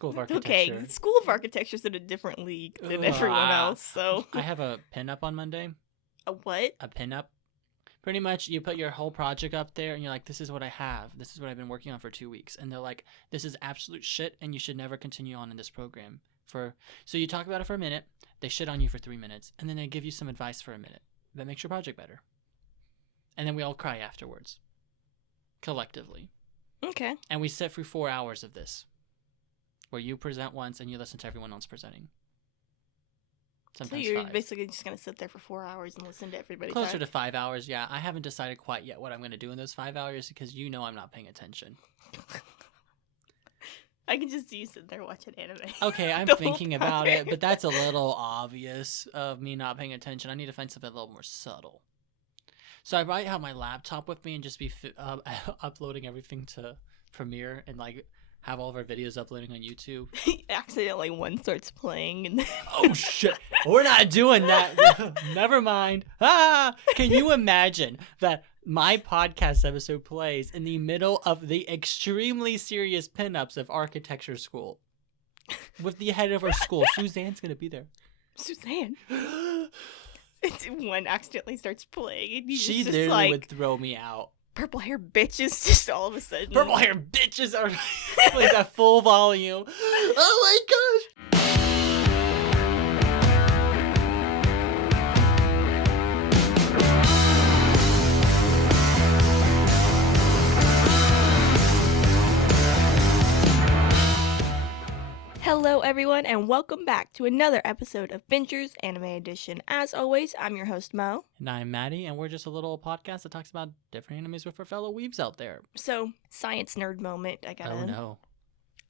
School of Okay, Architecture. School of Architecture's in a different league than everyone else, so... I have a pin-up on Monday. A what? A pin-up. Pretty much, you put your whole project up there, and you're like, this is what I have. This is what I've been working on for 2 weeks. And they're like, this is absolute shit, and you should never continue on in this program. So you talk about it for a minute, they shit on you for 3 minutes, and then they give you some advice for a minute that makes your project better. And then we all cry afterwards. Collectively. Okay. And we sit through 4 hours of this. Where you present once, and you listen to everyone else presenting. Sometimes so you're 5. basically just going to sit there for 4 hours and listen to everybody Closer talk? to 5 hours, yeah. I haven't decided quite yet what I'm going to do in those 5 hours because you know I'm not paying attention. I can just see you sitting there watching anime. Okay, I'm the thinking whole about it, time. but that's a little obvious of me not paying attention. I need to find something a little more subtle. So I might have my laptop with me and just be uploading everything to Premiere and like have all of our videos uploading on YouTube. Accidentally one starts playing and then... Oh shit, we're not doing that. Never mind. Can you imagine that my podcast episode plays in the middle of the extremely serious pinups of architecture school with the head of our school? Suzanne's gonna be there. Suzanne. One accidentally starts playing and he's She just literally like, would throw me out. purple hair bitches just all of a sudden. Purple hair bitches are like at full volume. Oh my gosh. Hello everyone and welcome back to another episode of Bingers Anime Edition. As always, I'm your host Mo. And I'm Matty, and we're just a little podcast that talks about different animes with our fellow weebs out there. So, science nerd moment, I gotta... Oh no.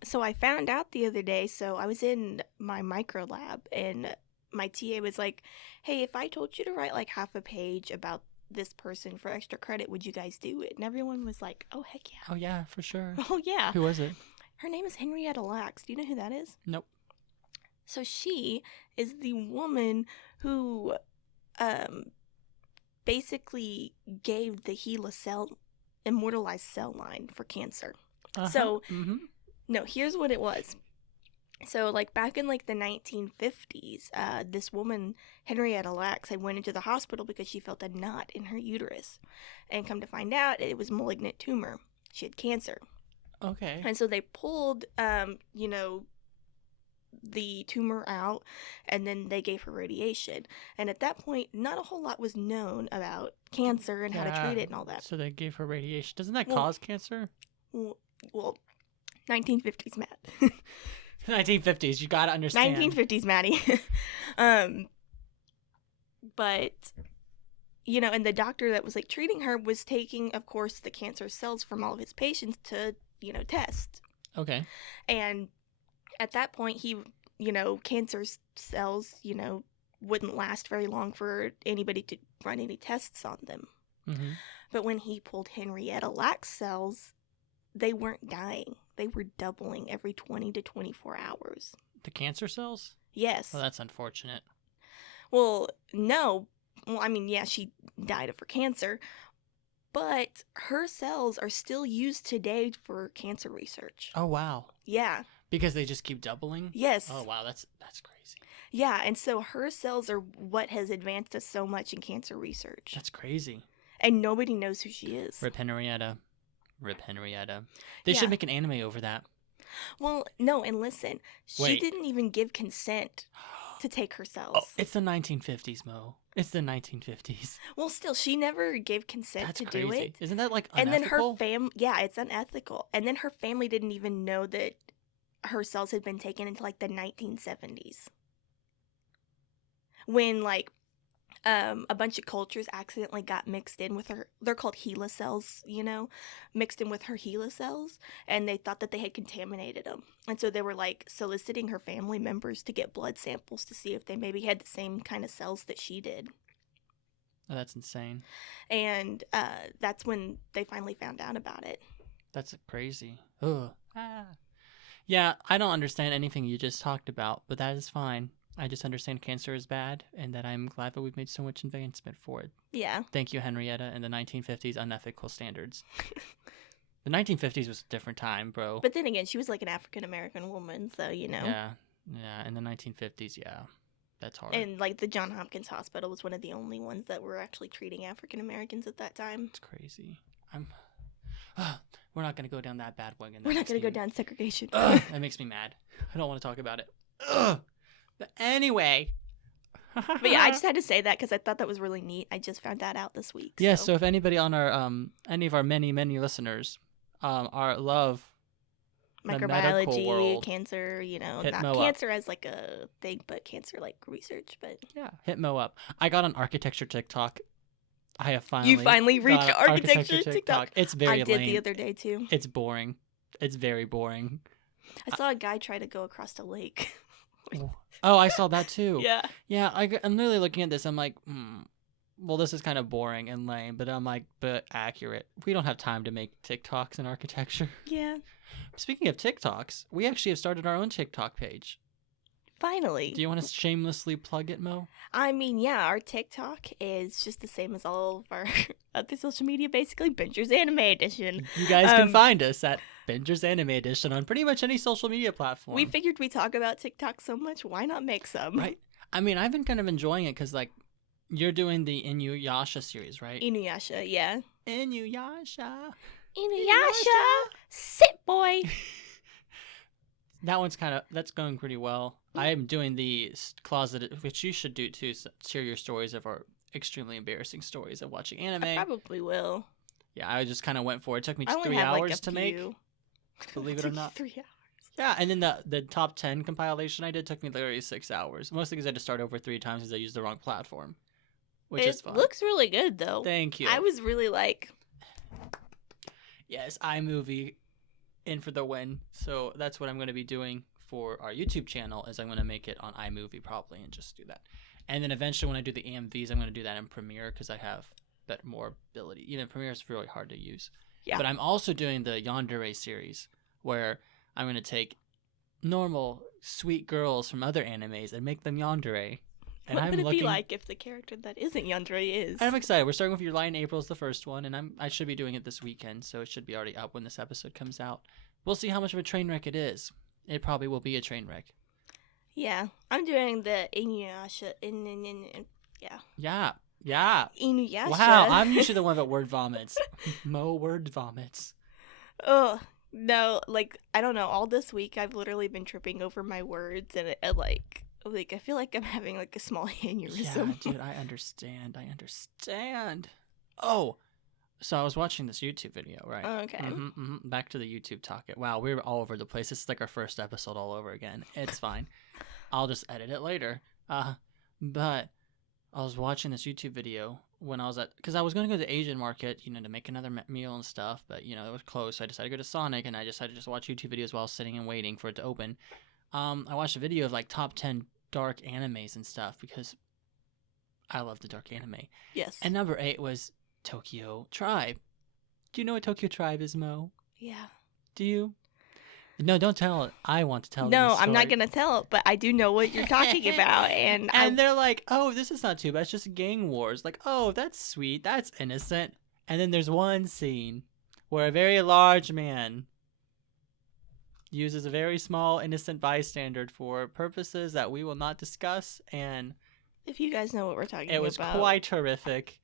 So I found out the other day, so I was in my micro lab and my TA was like, hey, if I told you to write like half a page about this person for extra credit, would you guys do it? And everyone was like, oh heck yeah. Oh yeah, for sure. Oh yeah. Who was it? Her name is Henrietta Lacks. Do you know who that is? Nope. So she is the woman who basically gave the HeLa cell, immortalized cell line for cancer. So, no, here's what it was. So, like, back in, like, the 1950s, this woman, Henrietta Lacks, had went into the hospital because she felt a knot in her uterus. And come to find out, it was a malignant tumor. She had cancer. Okay. And so they pulled, the tumor out, and then they gave her radiation. And at that point, not a whole lot was known about cancer and how to treat it and all that. So they gave her radiation. Doesn't that cause cancer? Well, 1950s, Matt. 1950s, you gotta understand. 1950s, Maddie. But, you know, and the doctor that was, like, treating her was taking, of course, the cancer cells from all of his patients to, you know, test. Okay. And at that point, he, you know, cancer cells, you know, wouldn't last very long for anybody to run any tests on them. Mm-hmm. But when he pulled Henrietta Lacks cells, they weren't dying. They were doubling every 20 to 24 hours. The cancer cells? Yes. Well, that's unfortunate. Well, no. Well, I mean, yeah, she died of her cancer. But her cells are still used today for cancer research. Oh, wow. Yeah. Because they just keep doubling? Yes. Oh, wow, that's crazy. Yeah, and so her cells are what has advanced us so much in cancer research. That's crazy. And nobody knows who she is. Rip Henrietta. Rip Henrietta. They should make an anime over that. Well, no, and listen, she didn't even give consent to take her cells. Oh, it's the 1950s, Mo. It's the 1950s. Well, still, she never gave consent to do it. Isn't that like unethical? And then her family, yeah, it's unethical. And then her family didn't even know that her cells had been taken into like the 1970s. When like a bunch of cultures accidentally got mixed in with her. They're called HeLa cells, you know, mixed in with her HeLa cells, and they thought that they had contaminated them. And so they were like soliciting her family members to get blood samples to see if they maybe had the same kind of cells that she did. Oh, that's insane. And that's when they finally found out about it. That's crazy. Ugh. Ah. Yeah, I don't understand anything you just talked about, but that is fine. I just understand cancer is bad, and that I'm glad that we've made so much advancement for it. Yeah. Thank you, Henrietta, and the 1950s unethical standards. The 1950s was a different time, bro. But then again, she was like an African American woman, so you know. Yeah. In the 1950s, yeah, that's hard. And like the Johns Hopkins Hospital was one of the only ones that were actually treating African Americans at that time. It's crazy. We're not gonna go down that bad wagon. We're not gonna go down segregation. That makes me mad. I don't want to talk about it. But anyway. But yeah, I just had to say that because I thought that was really neat. I just found that out this week. Yeah, so if anybody on our any of our many listeners love microbiology, cancer, you know, hit not Mo cancer as like a thing, but cancer like research. But yeah, hit Mo up. I got on architecture TikTok. I have finally. You finally reached architecture TikTok. It's very I did lame. the other day too. It's boring. It's very boring. I saw a guy try to go across a lake. Oh, I saw that too. Yeah. Yeah, I'm literally looking at this. I'm like, well, this is kind of boring and lame, but I'm like, but accurate. We don't have time to make TikToks in architecture. Yeah. Speaking of TikToks, we actually have started our own TikTok page. Finally. Do you want to shamelessly plug it, Mo? I mean, yeah, our TikTok is just the same as all of our other social media, basically. Binger's Anime Edition. You guys can find us at Binger's Anime Edition on pretty much any social media platform. We figured we talk about TikTok so much, why not make some? Right. I mean, I've been kind of enjoying it because, like, you're doing the Inuyasha series, right? Inuyasha, yeah. Inuyasha. Sit, boy. That one's that's going pretty well. I am doing the closet, which you should do too. Share your stories of our extremely embarrassing stories of watching anime. I probably will. Yeah, I just kind of went for it. It took me I only 3 have, hours like, a to make. few. Believe it or not. 3 hours. Yeah, and then the top 10 compilation I did took me literally 6 hours. Mostly because I had to start over 3 times because I used the wrong platform, which is fun. It looks really good though. Thank you. I was really like, yes, iMovie in for the win. So that's what I'm going to be doing for our YouTube channel is I'm going to make it on iMovie probably and just do that. And then eventually when I do the AMVs, I'm going to do that in Premiere because I have more ability. Even Premiere is really hard to use. Yeah. But I'm also doing the Yandere series where I'm going to take normal, sweet girls from other animes and make them Yandere. And what would it be like if the character that isn't Yandere is? I'm excited. We're starting with Your Lie in April is the first one, and I should be doing it this weekend, so it should be already up when this episode comes out. We'll see how much of a train wreck it is. It probably will be a train wreck. Yeah. I'm doing the Inuyasha. Yeah. Inuyasha. Wow, I'm usually the one that word vomits. Mo word vomits. Oh, no, like, I don't know. All this week, I've literally been tripping over my words, and it, like I feel like I'm having, like, a small aneurysm. Yeah, dude, I understand. Oh, so I was watching this YouTube video, right? Oh, okay. Back to the YouTube talk. Wow, we were all over the place. This is like our first episode all over again. It's fine. I'll just edit it later. But I was watching this YouTube video when I was because I was going to go to the Asian market, to make another meal and stuff, but, it was closed, so I decided to go to Sonic, and I decided to just watch YouTube videos while sitting and waiting for it to open. I watched a video of, like, top 10 dark animes and stuff, because I love the dark anime. Yes. And number 8 was Tokyo Tribe. Do you know what Tokyo Tribe is, Mo? Yeah. Do you? No, don't tell it. I want to tell it. No, I'm not going to tell it, but I do know what you're talking about. And they're like, oh, this is not too bad. It's just gang wars. Like, oh, that's sweet. That's innocent. And then there's one scene where a very large man uses a very small, innocent bystander for purposes that we will not discuss. And if you guys know what we're talking about. It was quite horrific.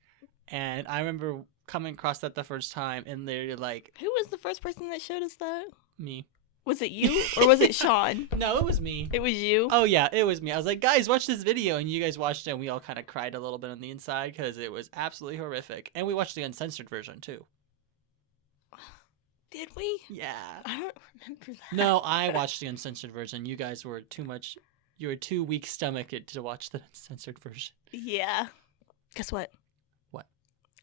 And I remember coming across that the first time, and they're like... Who was the first person that showed us that? Me. Was it you, or was it Sean? No, it was me. It was you? Oh, yeah, it was me. I was like, guys, watch this video, and you guys watched it, and we all kind of cried a little bit on the inside, because it was absolutely horrific. And we watched the uncensored version, too. Did we? Yeah. I don't remember that. No, I watched the uncensored version. You guys were you were too weak-stomached to watch the uncensored version. Yeah. Guess what? What?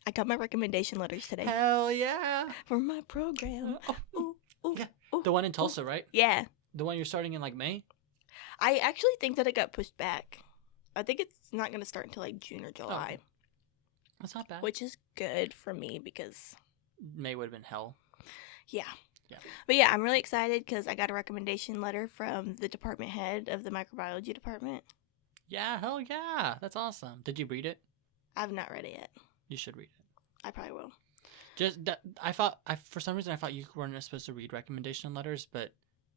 I got my recommendation letters today. Hell yeah. For my program. Yeah. The one in Tulsa, right? Yeah. The one you're starting in, like, May? I actually think that it got pushed back. I think it's not going to start until, like, June or July. Oh. That's not bad. Which is good for me because... May would have been hell. Yeah. Yeah. But yeah, I'm really excited because I got a recommendation letter from the department head of the microbiology department. Yeah, hell yeah. That's awesome. Did you read it? I've not read it yet. You should read it. I probably will. Just that, for some reason I thought you weren't supposed to read recommendation letters, but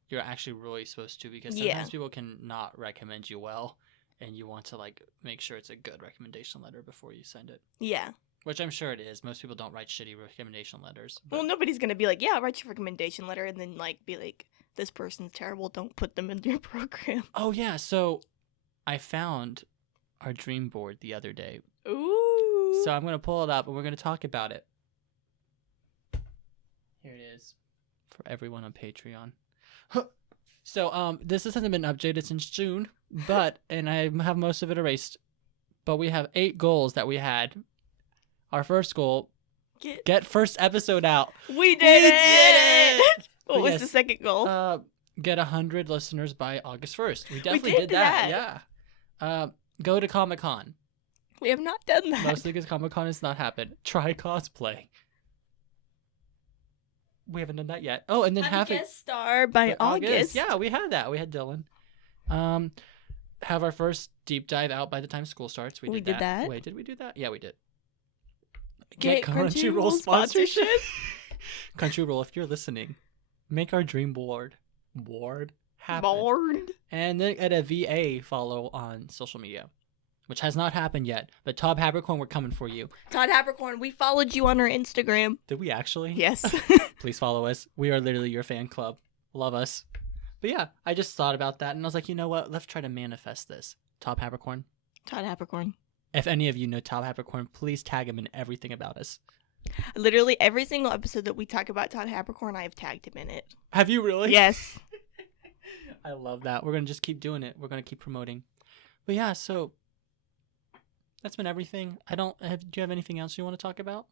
you're actually really supposed to, because sometimes people can not recommend you well, and you want to like make sure it's a good recommendation letter before you send it. Yeah. Which I'm sure it is. Most people don't write shitty recommendation letters. Well, nobody's gonna be like, yeah, I'll write your recommendation letter, and then like be like, this person's terrible. Don't put them in your program. Oh yeah, so I found our dream board the other day. Ooh. So I'm gonna pull it up and we're gonna talk about it. Here it is for everyone on Patreon. So this hasn't been updated since June, but and I have most of it erased. But we have 8 goals that we had. Our first goal: get first episode out. We did it! What was the second goal? Get 100 listeners by August 1st. We definitely did that. Yeah. Go to Comic-Con. We have not done that. Mostly because Comic-Con has not happened. Try cosplay. We haven't done that yet. Oh, and then have a guest star by August. Yeah, we had that. We had Dylan. Have our first deep dive out by the time school starts. We did that. Wait, did we do that? Yeah, we did. Get Crunchyroll sponsorship. Crunchyroll, if you're listening, make our dream board happen. And then at a VA follow on social media, which has not happened yet. But Todd Habercorn, we're coming for you. Todd Habercorn, we followed you on our Instagram. Did we actually? Yes. Please follow us. We are literally your fan club. Love us. But yeah, I just thought about that and I was like, you know what? Let's try to manifest this. Todd Habercorn. Todd Habercorn. If any of you know Todd Habercorn, please tag him in everything about us. Literally every single episode that we talk about Todd Habercorn, I have tagged him in it. Have you really? Yes. I love that. We're going to just keep doing it. We're going to keep promoting. But yeah, so that's been everything. Do you have anything else you want to talk about?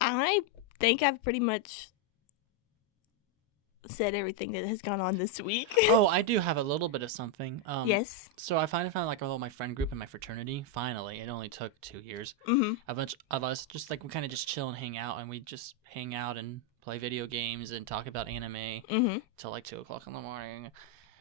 I think I've pretty much said everything that has gone on this week. Oh, I do have a little bit of something. Yes. So I finally found like a little my friend group in my fraternity. Finally, it only took 2 years. Mm-hmm. A bunch of us just like we kind of just chill and hang out, and we just hang out and play video games and talk about anime till like 2:00 in the morning.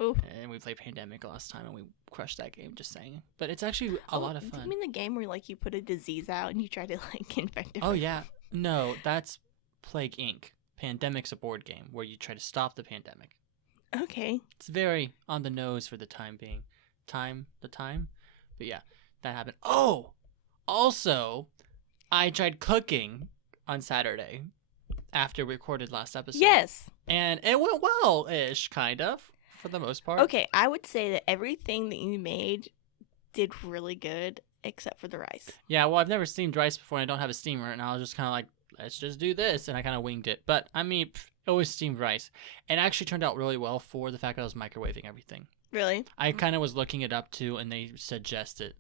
Ooh. And we played Pandemic last time, and we crushed that game. Just saying, but it's actually a lot of fun. You mean the game where like you put a disease out and you try to like infect it? Oh yeah, no, that's Plague Inc. Pandemic's a board game where you try to stop the pandemic. Okay. It's very on the nose for the time being. But yeah, that happened. Oh, also, I tried cooking on Saturday after we recorded last episode. Yes. And it went well-ish, kind of, for the most part. Okay, I would say that everything that you made did really good, except for the rice. Yeah, well, I've never steamed rice before, and I don't have a steamer, and I was just kind of like, let's just do this, and I kind of winged it. But, I mean, it was steamed rice. It actually turned out really well for the fact that I was microwaving everything. Really? I kind of was looking it up, too, and they suggested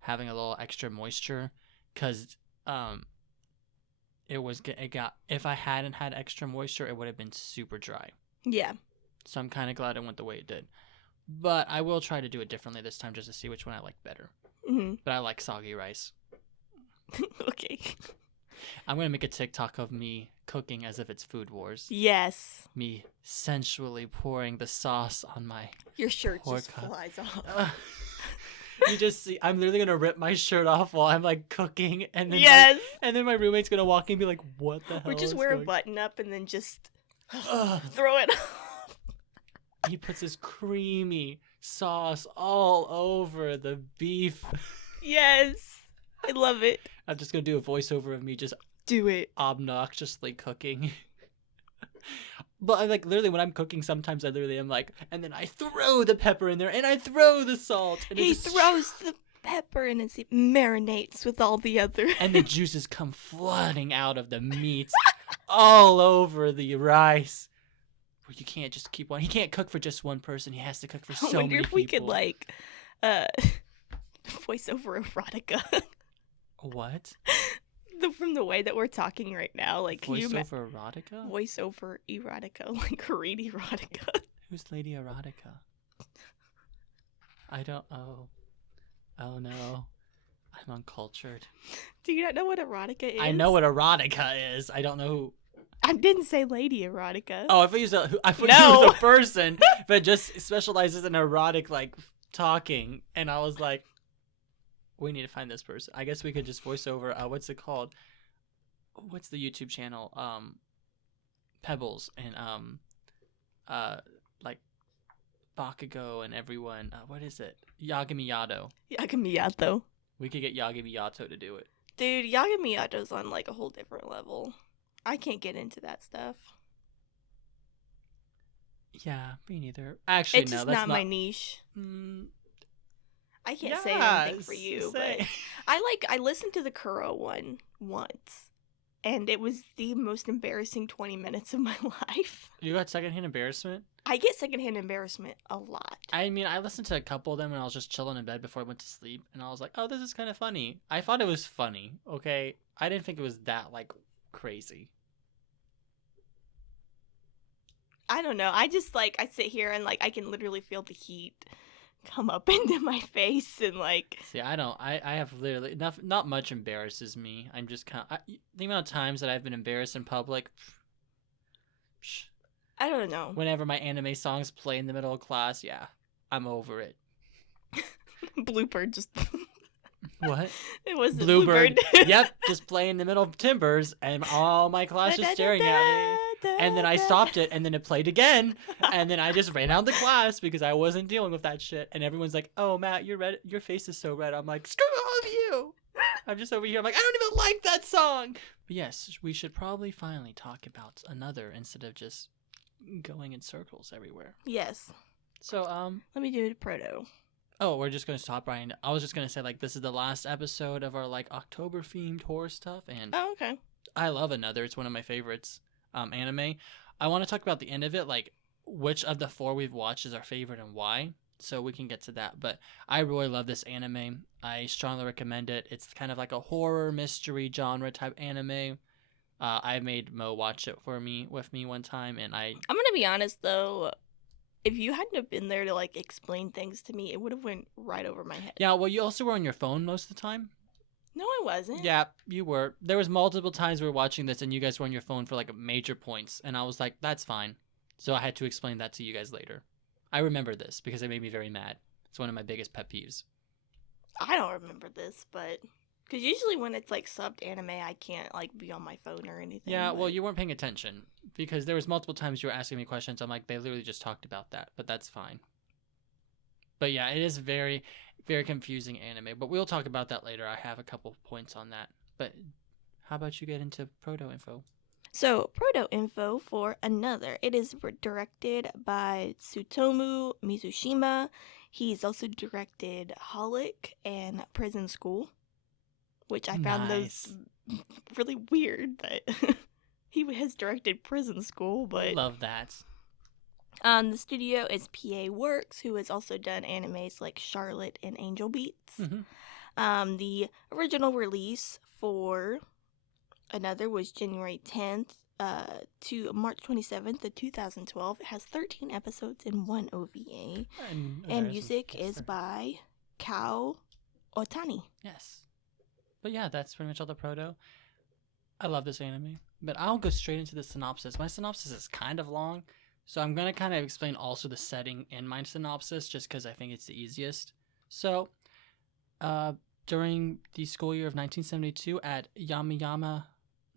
having a little extra moisture, because if I hadn't had extra moisture, it would have been super dry. Yeah. So I'm kind of glad it went the way it did. But I will try to do it differently this time just to see which one I like better. Mm-hmm. But I like soggy rice. Okay. I'm going to make a TikTok of me cooking as if it's Food Wars. Yes. Me sensually pouring the sauce on my Your shirt just cut. flies off. You just see, I'm literally going to rip my shirt off while I'm like cooking. And then yes. And then my roommate's going to walk in and be like, what the hell? Or just wear a button up and then just throw it off. He puts his creamy sauce all over the beef. Yes. I love it. I'm just going to do a voiceover of me just do it obnoxiously cooking. But like literally when I'm cooking, sometimes I literally am like, and then I throw the pepper in there and I throw the salt. And he throws the pepper and it marinates with all the other. And the juices come flooding out of the meat all over the rice. Where you can't just keep one. He can't cook for just one person. He has to cook for so many people. I wonder if we could like voice over erotica. What? From the way that we're talking right now, like voice over erotica? Voice over erotica, like read erotica. Who's Lady Erotica? I don't. Oh no, I'm uncultured. Do you not know what erotica is? I know what erotica is. I don't know who. I didn't say Lady Erotica. Oh, I thought you was a person, but just specializes in erotic like talking, and I was like, we need to find this person. I guess we could just voice over. What's it called? what's the YouTube channel? Pebbles and like Bakugo and everyone. What is it? Yagami Yagami. We could get Yagami to do it. Dude, Yagami on like a whole different level. I can't get into that stuff. Yeah, me neither. Actually, it's no, just that's not my niche. I can't say anything for you, but I listened to the Kuro one once, and it was the most embarrassing 20 minutes of my life. You got secondhand embarrassment? I get secondhand embarrassment a lot. I mean, I listened to a couple of them when I was just chilling in bed before I went to sleep, and I was like, oh, this is kind of funny. I thought it was funny, okay? I didn't think it was that, like, crazy. I don't know. I just, like, I sit here and, like, I can literally feel the heat come up into my face and, like... See, I have literally... Not much embarrasses me. I'm just kind of... The amount of times that I've been embarrassed in public... I don't know. Whenever my anime songs play in the middle of class, yeah, I'm over it. Bluebird just... What? It was Bluebird. Yep, just play in the middle of Timbers, and all my class just staring at me. And then I stopped it, and then it played again, and then I just ran out of the class because I wasn't dealing with that shit. And everyone's like, "Oh, Matt, you're red. Your face is so red." I'm like, "Screw all of you!" I'm just over here. I'm like, I don't even like that song. But yes, we should probably finally talk about another instead of just going in circles everywhere. Yes. So let me do it proto. Oh, we're just gonna stop, Brian. I was just gonna say, like, this is the last episode of our, like, October themed horror stuff, and oh, okay. I love Another. It's one of my favorites. Anime. I want to talk about the end of it, like which of the 4 we've watched is our favorite and why. So we can get to that. But I really love this anime. I strongly recommend it. It's kind of like a horror mystery genre type anime. I made Mo watch it with me one time, and I'm gonna be honest though. If you hadn't have been there to like explain things to me, it would have went right over my head. Yeah, well, you also were on your phone most of the time. No, I wasn't. Yeah, you were. There was multiple times we were watching this, and you guys were on your phone for like major points, and I was like, "That's fine." So I had to explain that to you guys later. I remember this because it made me very mad. It's one of my biggest pet peeves. I don't remember this, but because usually when it's like subbed anime, I can't like be on my phone or anything. Yeah, well, you weren't paying attention because there was multiple times you were asking me questions. I'm like, they literally just talked about that, but that's fine. But yeah, it is very, very confusing anime. But we'll talk about that later. I have a couple points on that. But how about you get into proto info? So, proto info for Another. It is directed by Tsutomu Mizushima. He's also directed Holic and Prison School, which I found those really weird that he has directed Prison School. But love that. The studio is PA Works, who has also done animes like Charlotte and Angel Beats. Mm-hmm. The original release for Another was January 10th to March 27th of 2012. It has 13 episodes and 1 OVA. And music is by Kao Otani. Yes. But yeah, that's pretty much all the proto. I love this anime. But I'll go straight into the synopsis. My synopsis is kind of long. So I'm going to kind of explain also the setting in my synopsis just because I think it's the easiest. So, during the school year of 1972 at Yamayama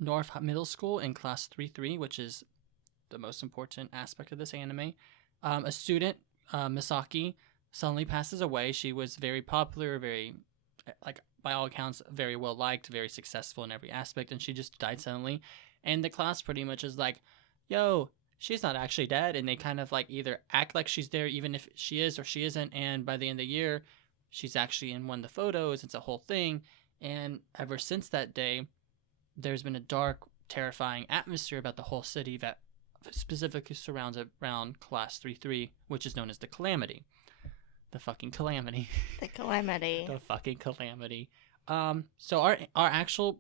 North Middle School in Class 3-3, which is the most important aspect of this anime, a student, Misaki, suddenly passes away. She was very popular, very, like, by all accounts, very well liked, very successful in every aspect, and she just died suddenly. And the class pretty much is like, yo, she's not actually dead, and they kind of like either act like she's there even if she is or she isn't, and by the end of the year she's actually in one of the photos. It's a whole thing. And ever since that day there's been a dark, terrifying atmosphere about the whole city that specifically surrounds around Class 3-3, which is known as the Calamity. The fucking Calamity. The Calamity. The fucking Calamity. So our actual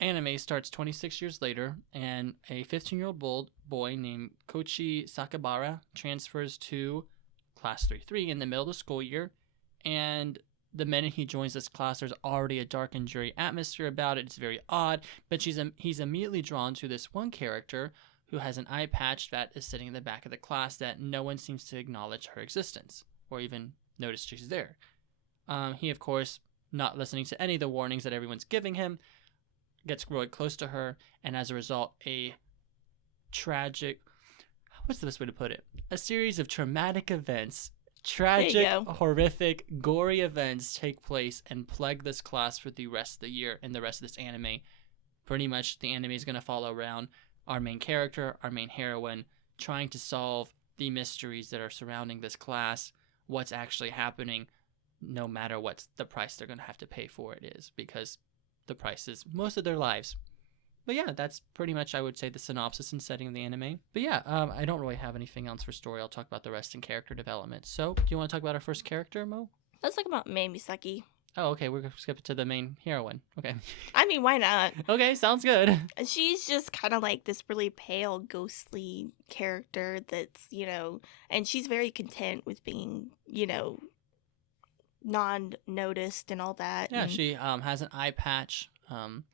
anime starts 26 years later, and a 15-year-old boy named Koichi Sakabara transfers to Class 3-3 in the middle of the school year, and the minute he joins this class, there's already a dark and dreary atmosphere about it. It's very odd, but he's immediately drawn to this one character who has an eye patch that is sitting in the back of the class that no one seems to acknowledge her existence or even notice she's there. He, of course, not listening to any of the warnings that everyone's giving him, gets really close to her, and as a result, a tragic, what's the best way to put it? A series of traumatic events, tragic, horrific, gory events take place and plague this class for the rest of the year and the rest of this anime. Pretty much the anime is going to follow around our main character, our main heroine, trying to solve the mysteries that are surrounding this class, what's actually happening, no matter what the price they're going to have to pay for it is, because the price is most of their lives. But yeah, that's pretty much, I would say, the synopsis and setting of the anime. But yeah, I don't really have anything else for story. I'll talk about the rest in character development. So, do you want to talk about our first character, Mo? Let's talk about Mai Misaki. Oh, okay, we're going to skip it to the main heroine. Okay. I mean, why not? Okay, sounds good. She's just kind of like this really pale, ghostly character that's, and she's very content with being, non-noticed and all that. Yeah, and she has an eye patch. And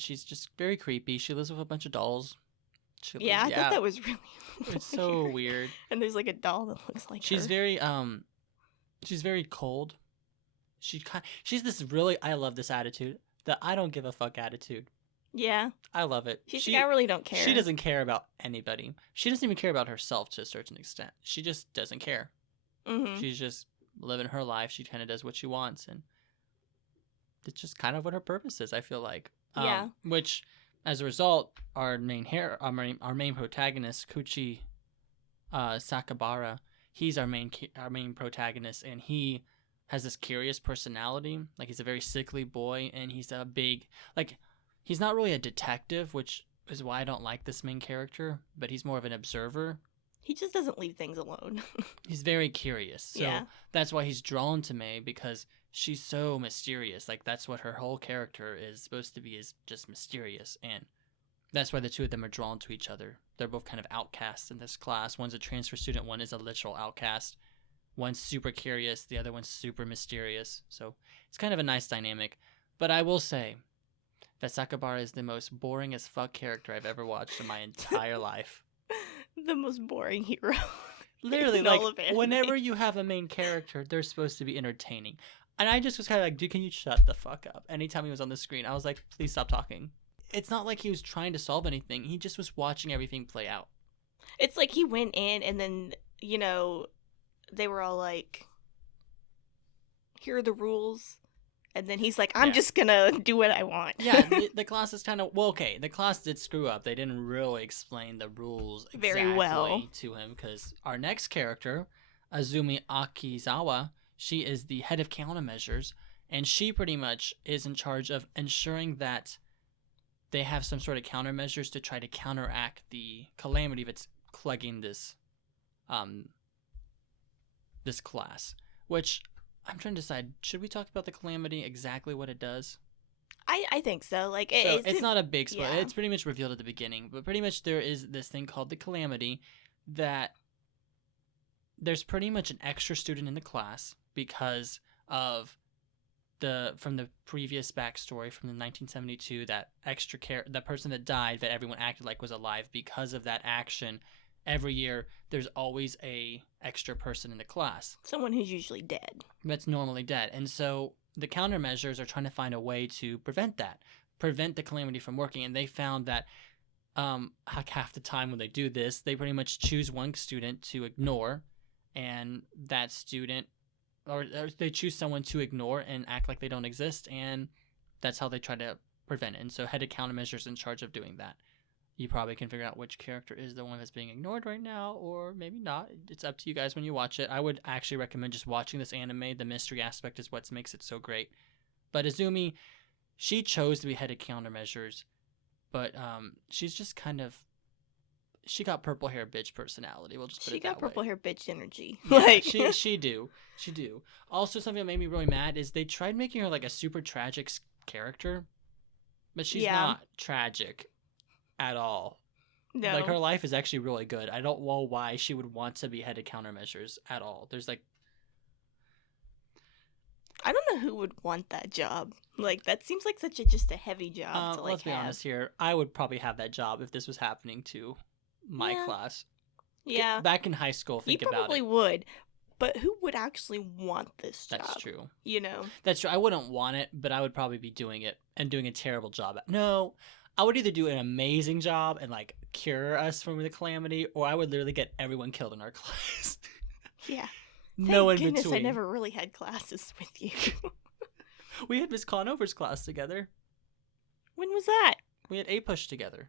she's just very creepy. She lives with a bunch of dolls. I thought that was really It's so weird. And there's like a doll that looks like she's her. She's very cold. She's this really, I love this attitude, the I don't give a fuck attitude. Yeah. I love it. I really don't care. She doesn't care about anybody. She doesn't even care about herself to a certain extent. She just doesn't care. Mm-hmm. She's just living her life. She kind of does what she wants, and it's just kind of what her purpose is, I feel like. Yeah. Which, as a result, our main protagonist, Kuchi Sakabara, he's our main protagonist, and he has this curious personality. Like, he's a very sickly boy, and he's a big, like, he's not really a detective, which is why I don't like this main character, but he's more of an observer. He just doesn't leave things alone. He's very curious. So that's why he's drawn to Mai, because she's so mysterious. Like, that's what her whole character is supposed to be, is just mysterious. And that's why the two of them are drawn to each other. They're both kind of outcasts in this class. One's a transfer student, one is a literal outcast. One's super curious, the other one's super mysterious. So it's kind of a nice dynamic. But I will say that Sakabara is the most boring as fuck character I've ever watched in my entire life. The most boring hero. Literally, like, whenever you have a main character, they're supposed to be entertaining. And I just was kind of like, dude, can you shut the fuck up? Anytime he was on the screen, I was like, please stop talking. It's not like he was trying to solve anything. He just was watching everything play out. It's like he went in and then, they were all like, here are the rules. And then he's like, I'm just going to do what I want. Yeah, the class is kind of, the class did screw up. They didn't really explain the rules very well to him, because our next character, Azumi Akizawa, she is the head of countermeasures, and she pretty much is in charge of ensuring that they have some sort of countermeasures to try to counteract the calamity that's plaguing this this class. Which, I'm trying to decide, should we talk about the calamity, exactly what it does? I think so. Like, it's not a big spoiler. Yeah. It's pretty much revealed at the beginning, but pretty much there is this thing called the calamity that there's pretty much an extra student in the class because of from the previous backstory from the 1972, that that person that died that everyone acted like was alive. Because of that action, every year there's always a extra person in the class. Someone who's usually dead. That's normally dead. And so the countermeasures are trying to find a way to prevent the calamity from working. And they found that half the time when they do this, they pretty much choose one student to ignore, and that student, or they choose someone to ignore and act like they don't exist, and that's how they try to prevent it. And so head of countermeasures in charge of doing that. You probably can figure out which character is the one that's being ignored right now, or maybe not. It's up to you guys when you watch it. I would actually recommend just watching this anime. The mystery aspect is what makes it so great. But Azumi, she chose to be head of countermeasures, but she's just kind of, she got purple hair bitch personality. We'll just put it that way. She got purple hair bitch energy. Yeah, like she do. Also, something that made me really mad is they tried making her like a super tragic character, but she's not tragic at all. No. Like, her life is actually really good. I don't know why she would want to be head of countermeasures at all. There's like, I don't know who would want that job. Like, that seems like just a heavy job to like let's be honest here. I would probably have that job if this was happening to my class. Yeah. Back in high school, think about it. You probably would. But who would actually want this job? That's true. You know? That's true. I wouldn't want it, but I would probably be doing it and doing a terrible job. No, I would either do an amazing job and like cure us from the calamity, or I would literally get everyone killed in our class. Yeah. No in Thank goodness between. I never really had classes with you. We had Miss Conover's class together. When was that? We had A-Push together.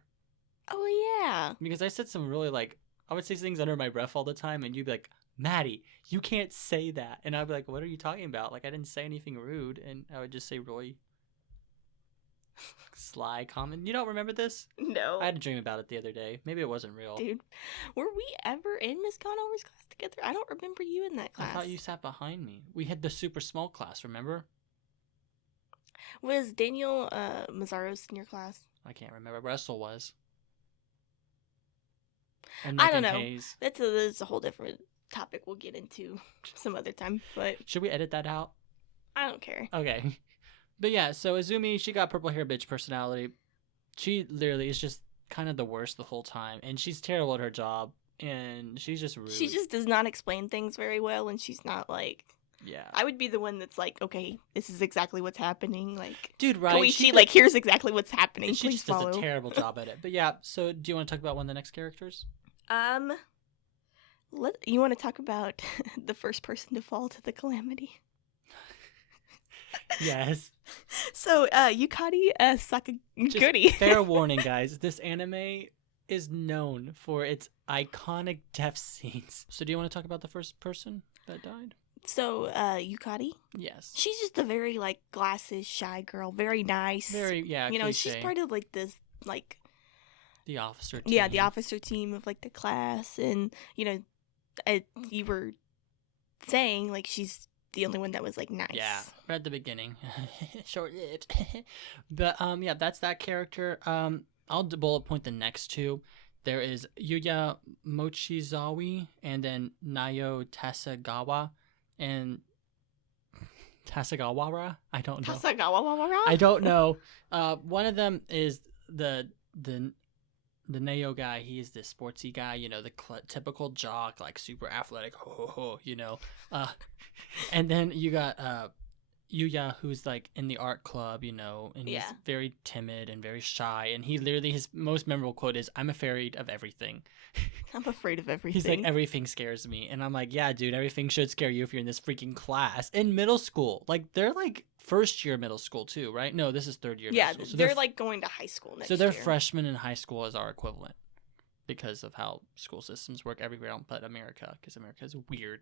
Oh, yeah. Because I said some really like, I would say things under my breath all the time, and you'd be like, Matty, you can't say that. And I'd be like, what are you talking about? Like, I didn't say anything rude. And I would just say really sly comment. You don't remember this? No. I had a dream about it the other day. Maybe it wasn't real. Dude, were we ever in Miss Conover's class together? I don't remember you in that class. I thought you sat behind me. We had the super small class, remember? Was Daniel Mazzaros in your class? I can't remember. Russell was. And I don't know. Hayes. That's a whole different topic we'll get into some other time. But should we edit that out? I don't care. Okay. But yeah, so Izumi, she got purple hair bitch personality. She literally is just kind of the worst the whole time. And she's terrible at her job. And she's just rude. She just does not explain things very well. And she's not like... Yeah. I would be the one that's like, okay, this is exactly what's happening. Like, dude, right? Koichi, like, here's exactly what's happening. She Please just follow. does a terrible job at it. But yeah, so do you want to talk about one of the next characters? You want to talk about the first person to fall to the calamity? Yes. So, Yukari Sakaguri. Fair warning, guys. This anime is known for its iconic death scenes. So do you want to talk about the first person that died? So, Yukari? Yes. She's just a very, like, glasses, shy girl. Very nice. Very, yeah, you know, cliche. she's part of, like, this, like... The officer team. Yeah, the officer team of, like, the class. And, you know, you were saying, like, she's the only one that was, like, nice. Yeah, right at the beginning. Short-lived. But, yeah, that's that character. I'll bullet point the next two. There is Yuya Mochizawa and then Nayo Tasagawa. And Tasagawara? I don't know. Tasagawara? I don't know. One of them is the Nayo guy. He is the sportsy guy, you know, the typical jock, like super athletic, you know. And then you got Yuya, who's like in the art club, you know, and he's very timid and very shy. And he literally, his most memorable quote is, "I'm afraid of everything." I'm afraid of everything. He's like, everything scares me. And I'm like, yeah, dude, everything should scare you if you're in this freaking class. In middle school. Like, they're like first year middle school too, right? No, this is third year middle school. So they're like going to high school next year. So they're freshmen in high school as our equivalent because of how school systems work everywhere but America, because America is weird.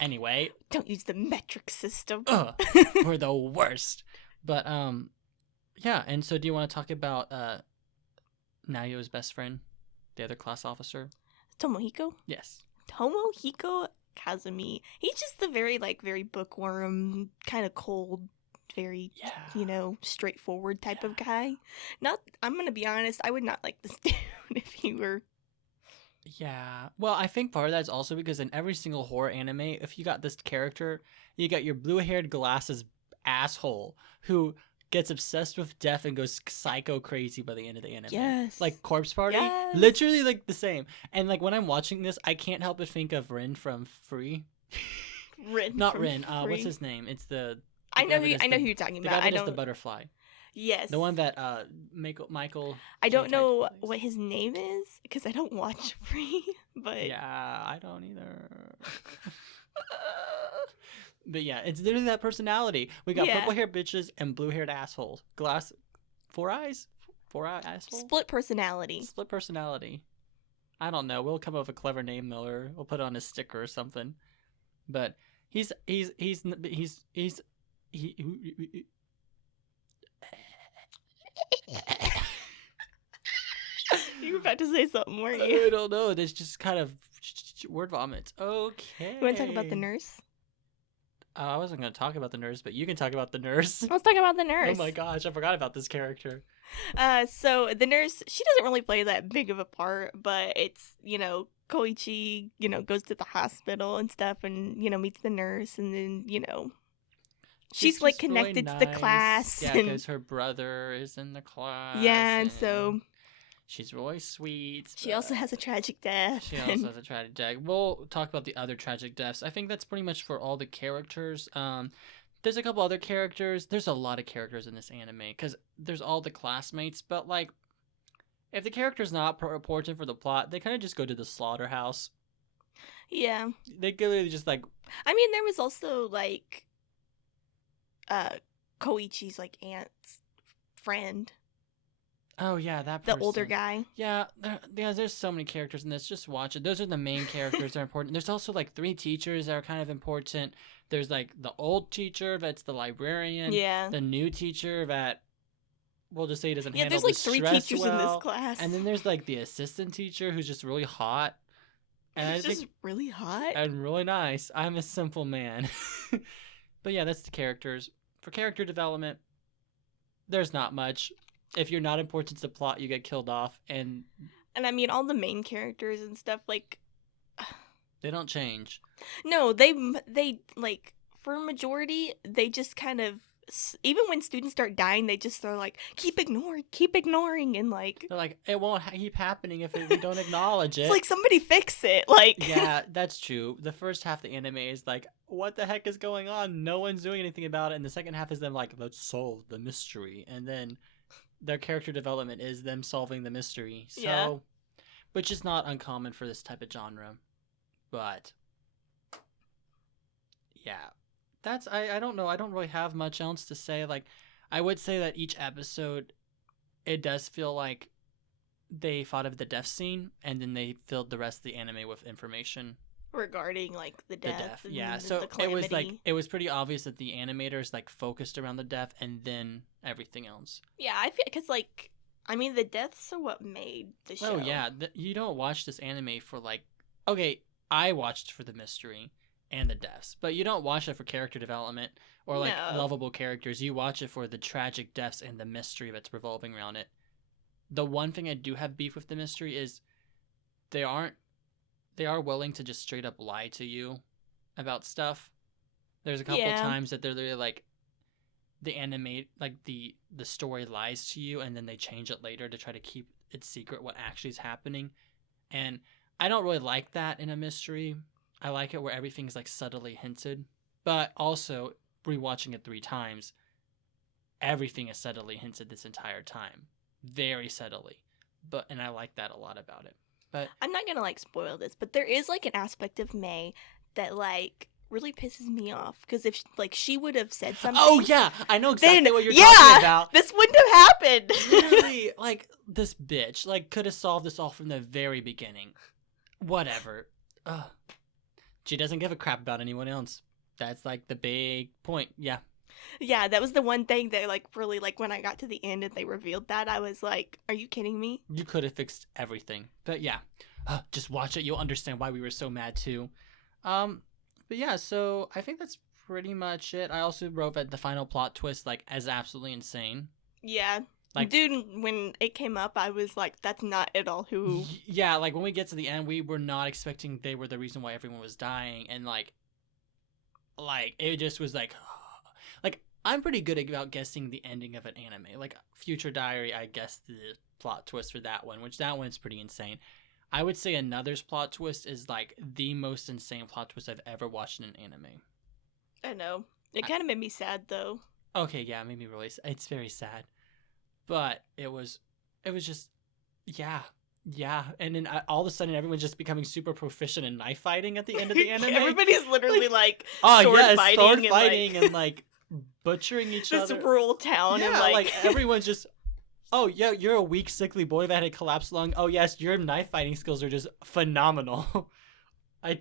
Anyway. Don't use the metric system. We're the worst. But, yeah, and so do you want to talk about Nayo's best friend? The other class officer? Tomohiko? Yes. Tomohiko Kazumi. He's just the very bookworm, kind of cold, very, you know, straightforward type of guy. I'm going to be honest, I would not like this dude if he were... Yeah. Well, I think part of that's also because in every single horror anime, if you got this character, you got your blue-haired glasses asshole who gets obsessed with death and goes psycho crazy by the end of the anime. Yes. Like Corpse Party. Yes. Literally like the same. And like when I'm watching this, I can't help but think of Rin from Free. Rin. Not Rin. What's his name? It's the I know who you're talking about. The guy that is the butterfly. Yes. The one that Michael I don't know what his name is because I don't watch Free, but yeah, I don't either. But yeah, it's literally that personality. We got purple hair bitches and blue haired assholes. Four eye asshole. Split personality. Split personality. I don't know. We'll come up with a clever name, Miller. We'll put it on a sticker or something. But he. You were about to say something, weren't you? I don't know. There's just kind of word vomits. Okay. You want to talk about the nurse? I wasn't going to talk about the nurse, but you can talk about the nurse. Let's talk about the nurse. Oh my gosh, I forgot about this character. So the nurse, she doesn't really play that big of a part, but it's, you know, Koichi, you know, goes to the hospital and stuff and, you know, meets the nurse and then, you know, she's like connected really to the class. Yeah, because her brother is in the class. Yeah, and so She's really sweet. She also has a tragic death. She also has a tragic death. We'll talk about the other tragic deaths. I think that's pretty much for all the characters. There's a couple other characters. There's a lot of characters in this anime because there's all the classmates. But like, if the character's not important for the plot, they kind of just go to the slaughterhouse. Yeah. They literally just like. I mean, there was also like, Koichi's like aunt's friend. Oh yeah, that person. The older guy. Yeah, there's so many characters in this. Just watch it. Those are the main characters that are important. There's also like 3 teachers that are kind of important. There's like the old teacher that's the librarian. Yeah. The new teacher that we'll just say he doesn't handle there's like the 3 stress teachers well. in this class. And then there's like the assistant teacher who's just really hot. And He's just really hot. And really nice. I'm a simple man. But yeah, that's the characters. For character development, there's not much. If you're not important to the plot, you get killed off, and I mean, all the main characters and stuff, like, they don't change. No, they like, for a majority, they just kind of, even when students start dying, they just are like, keep ignoring, and like, they're like, it won't keep happening if we don't acknowledge it. It's like, somebody fix it, like. Yeah, that's true. The first half of the anime is like, what the heck is going on? No one's doing anything about it, and the second half is them like, let's solve the mystery, and then their character development is them solving the mystery. So, yeah. Which is not uncommon for this type of genre. But yeah. That's I don't know. I don't really have much else to say. Like, I would say that each episode, it does feel like they thought of the death scene and then they filled the rest of the anime with information Regarding like the death. Yeah, and so the Calamity. it was pretty obvious that the animators like focused around the death and then everything else. Yeah, I feel because like, I mean, the deaths are what made the show. Oh yeah, you don't watch this anime for like, okay, I watched for the mystery and the deaths, but you don't watch it for character development or like lovable characters. You watch it for the tragic deaths and the mystery that's revolving around it. The one thing I do have beef with the mystery is they are willing to just straight up lie to you about stuff. There's a couple times that they're literally like, the animate, like the story lies to you and then they change it later to try to keep it secret what actually is happening. And I don't really like that in a mystery. I like it where everything's like subtly hinted, but also rewatching it 3 times, everything is subtly hinted this entire time, very subtly. And I like that a lot about it. But I'm not gonna like spoil this, but there is like an aspect of May that like really pisses me off because if like she would have said something. Oh yeah, I know exactly what you're talking about. This wouldn't have happened. Literally, like this bitch, like could have solved this all from the very beginning. Whatever. Ugh. She doesn't give a crap about anyone else. That's like the big point. Yeah. Yeah, that was the one thing that like really like when I got to the end and they revealed that, I was like, are you kidding me? You could have fixed everything. But yeah. Just watch it. You'll understand why we were so mad too. But yeah, so I think that's pretty much it. I also wrote that the final plot twist like as absolutely insane. Yeah. Like, dude, when it came up, I was like, that's not at all who. Yeah, like when we get to the end, we were not expecting they were the reason why everyone was dying, and like it just was like I'm pretty good about guessing the ending of an anime. Like Future Diary, I guessed the plot twist for that one, which that one's pretty insane. I would say Another's plot twist is like the most insane plot twist I've ever watched in an anime. I know. It kind of made me sad though. Okay, yeah, it made me really. It's very sad. But it was just, yeah, and then all of a sudden everyone's just becoming super proficient in knife fighting at the end of the anime. Everybody's literally like sword fighting and like butchering each other. This rural town, yeah, and like everyone's just, oh yeah, you're a weak, sickly boy that had a collapsed lung. Oh yes, your knife fighting skills are just phenomenal. I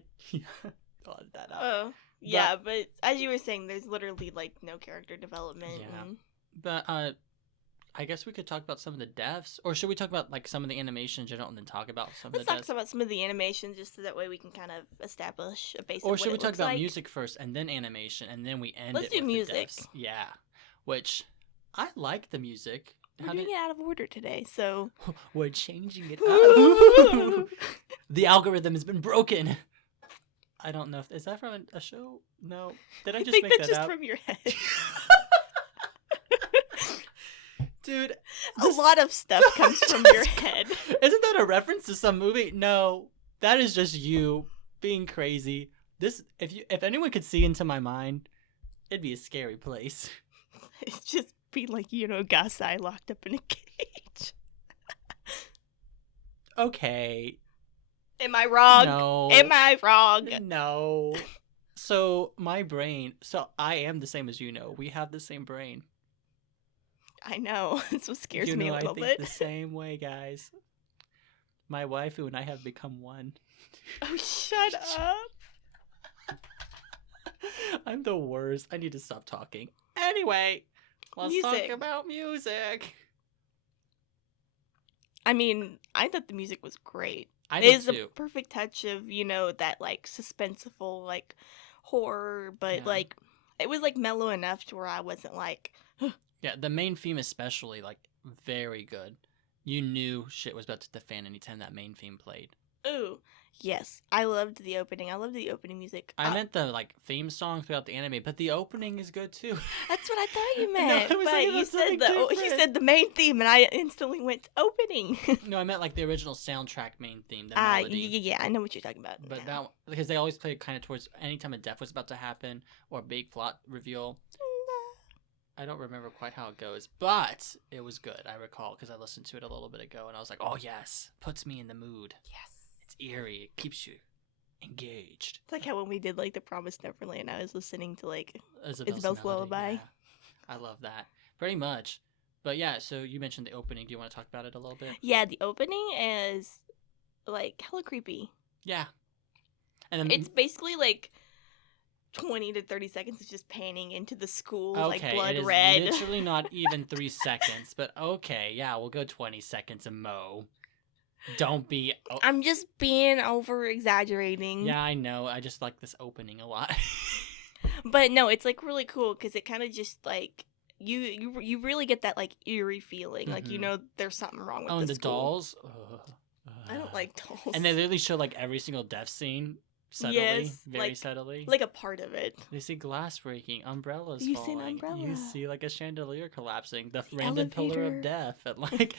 thought that out. Oh yeah, but as you were saying, there's literally like no character development. Yeah, but I guess we could talk about some of the deaths, or should we talk about like some of the animation in general and then talk about some of the deaths? Let's talk about some of the animation just so that way we can kind of establish a base. Or should we talk about music first and then animation and then we end it with music. The deaths? Yeah, which I like the music. We're doing it out of order today, so we're changing it up. The algorithm has been broken. I don't know is that from a show? No, did I just think make that's that just up? From your head. Dude, a lot of stuff comes from your head. Isn't that a reference to some movie? No, that is just you being crazy. This, if anyone could see into my mind, it'd be a scary place. It's just be like, Gasai locked up in a cage. Okay. Am I wrong? No. Am I wrong? No. So my brain. So I am the same as you know. We have the same brain. I know. That's what scares you me know, a little I think bit. the same way, guys. My waifu and I have become one. Oh, shut up. I'm the worst. I need to stop talking. Anyway, let's talk about music. I mean, I thought the music was great. I It is did too. a perfect touch of, that like suspenseful like horror, but like it was like mellow enough to where I wasn't like Yeah, the main theme especially, like, very good. You knew shit was about to hit the fan anytime that main theme played. Ooh, yes. I loved the opening. I loved the opening music. I meant the, like, theme song throughout the anime, but the opening is good, too. That's what I thought you meant. No, I was but you said the main theme, and I instantly went to opening. No, I meant, like, the original soundtrack main theme, the melody. Yeah, I know what you're talking about. But that, because they always play it kind of towards anytime a death was about to happen, or a big plot reveal. I don't remember quite how it goes, but it was good. I recall because I listened to it a little bit ago, and I was like, "Oh yes, puts me in the mood. Yes, it's eerie. It keeps you engaged." It's like how when we did like the Promised Neverland, I was listening to like Isabel's Lullaby. Yeah. I love that pretty much. But yeah, so you mentioned the opening. Do you want to talk about it a little bit? Yeah, the opening is like hella creepy. Yeah, and then it's basically like 20 to 30 seconds of just panning into the school, like blood it is red. Literally not even 3 seconds, but okay, yeah, we'll go 20 seconds and mo. Don't be. I'm just being over exaggerating. Yeah, I know. I just like this opening a lot. But no, it's like really cool because it kind of just like you really get that like eerie feeling, like there's something wrong with and the school. dolls. I don't like dolls. And they literally show like every single death scene. Subtly, very subtly. Like a part of it. They see glass breaking, umbrellas you falling. See an umbrella. You see like a chandelier collapsing, the random pillar of death, and like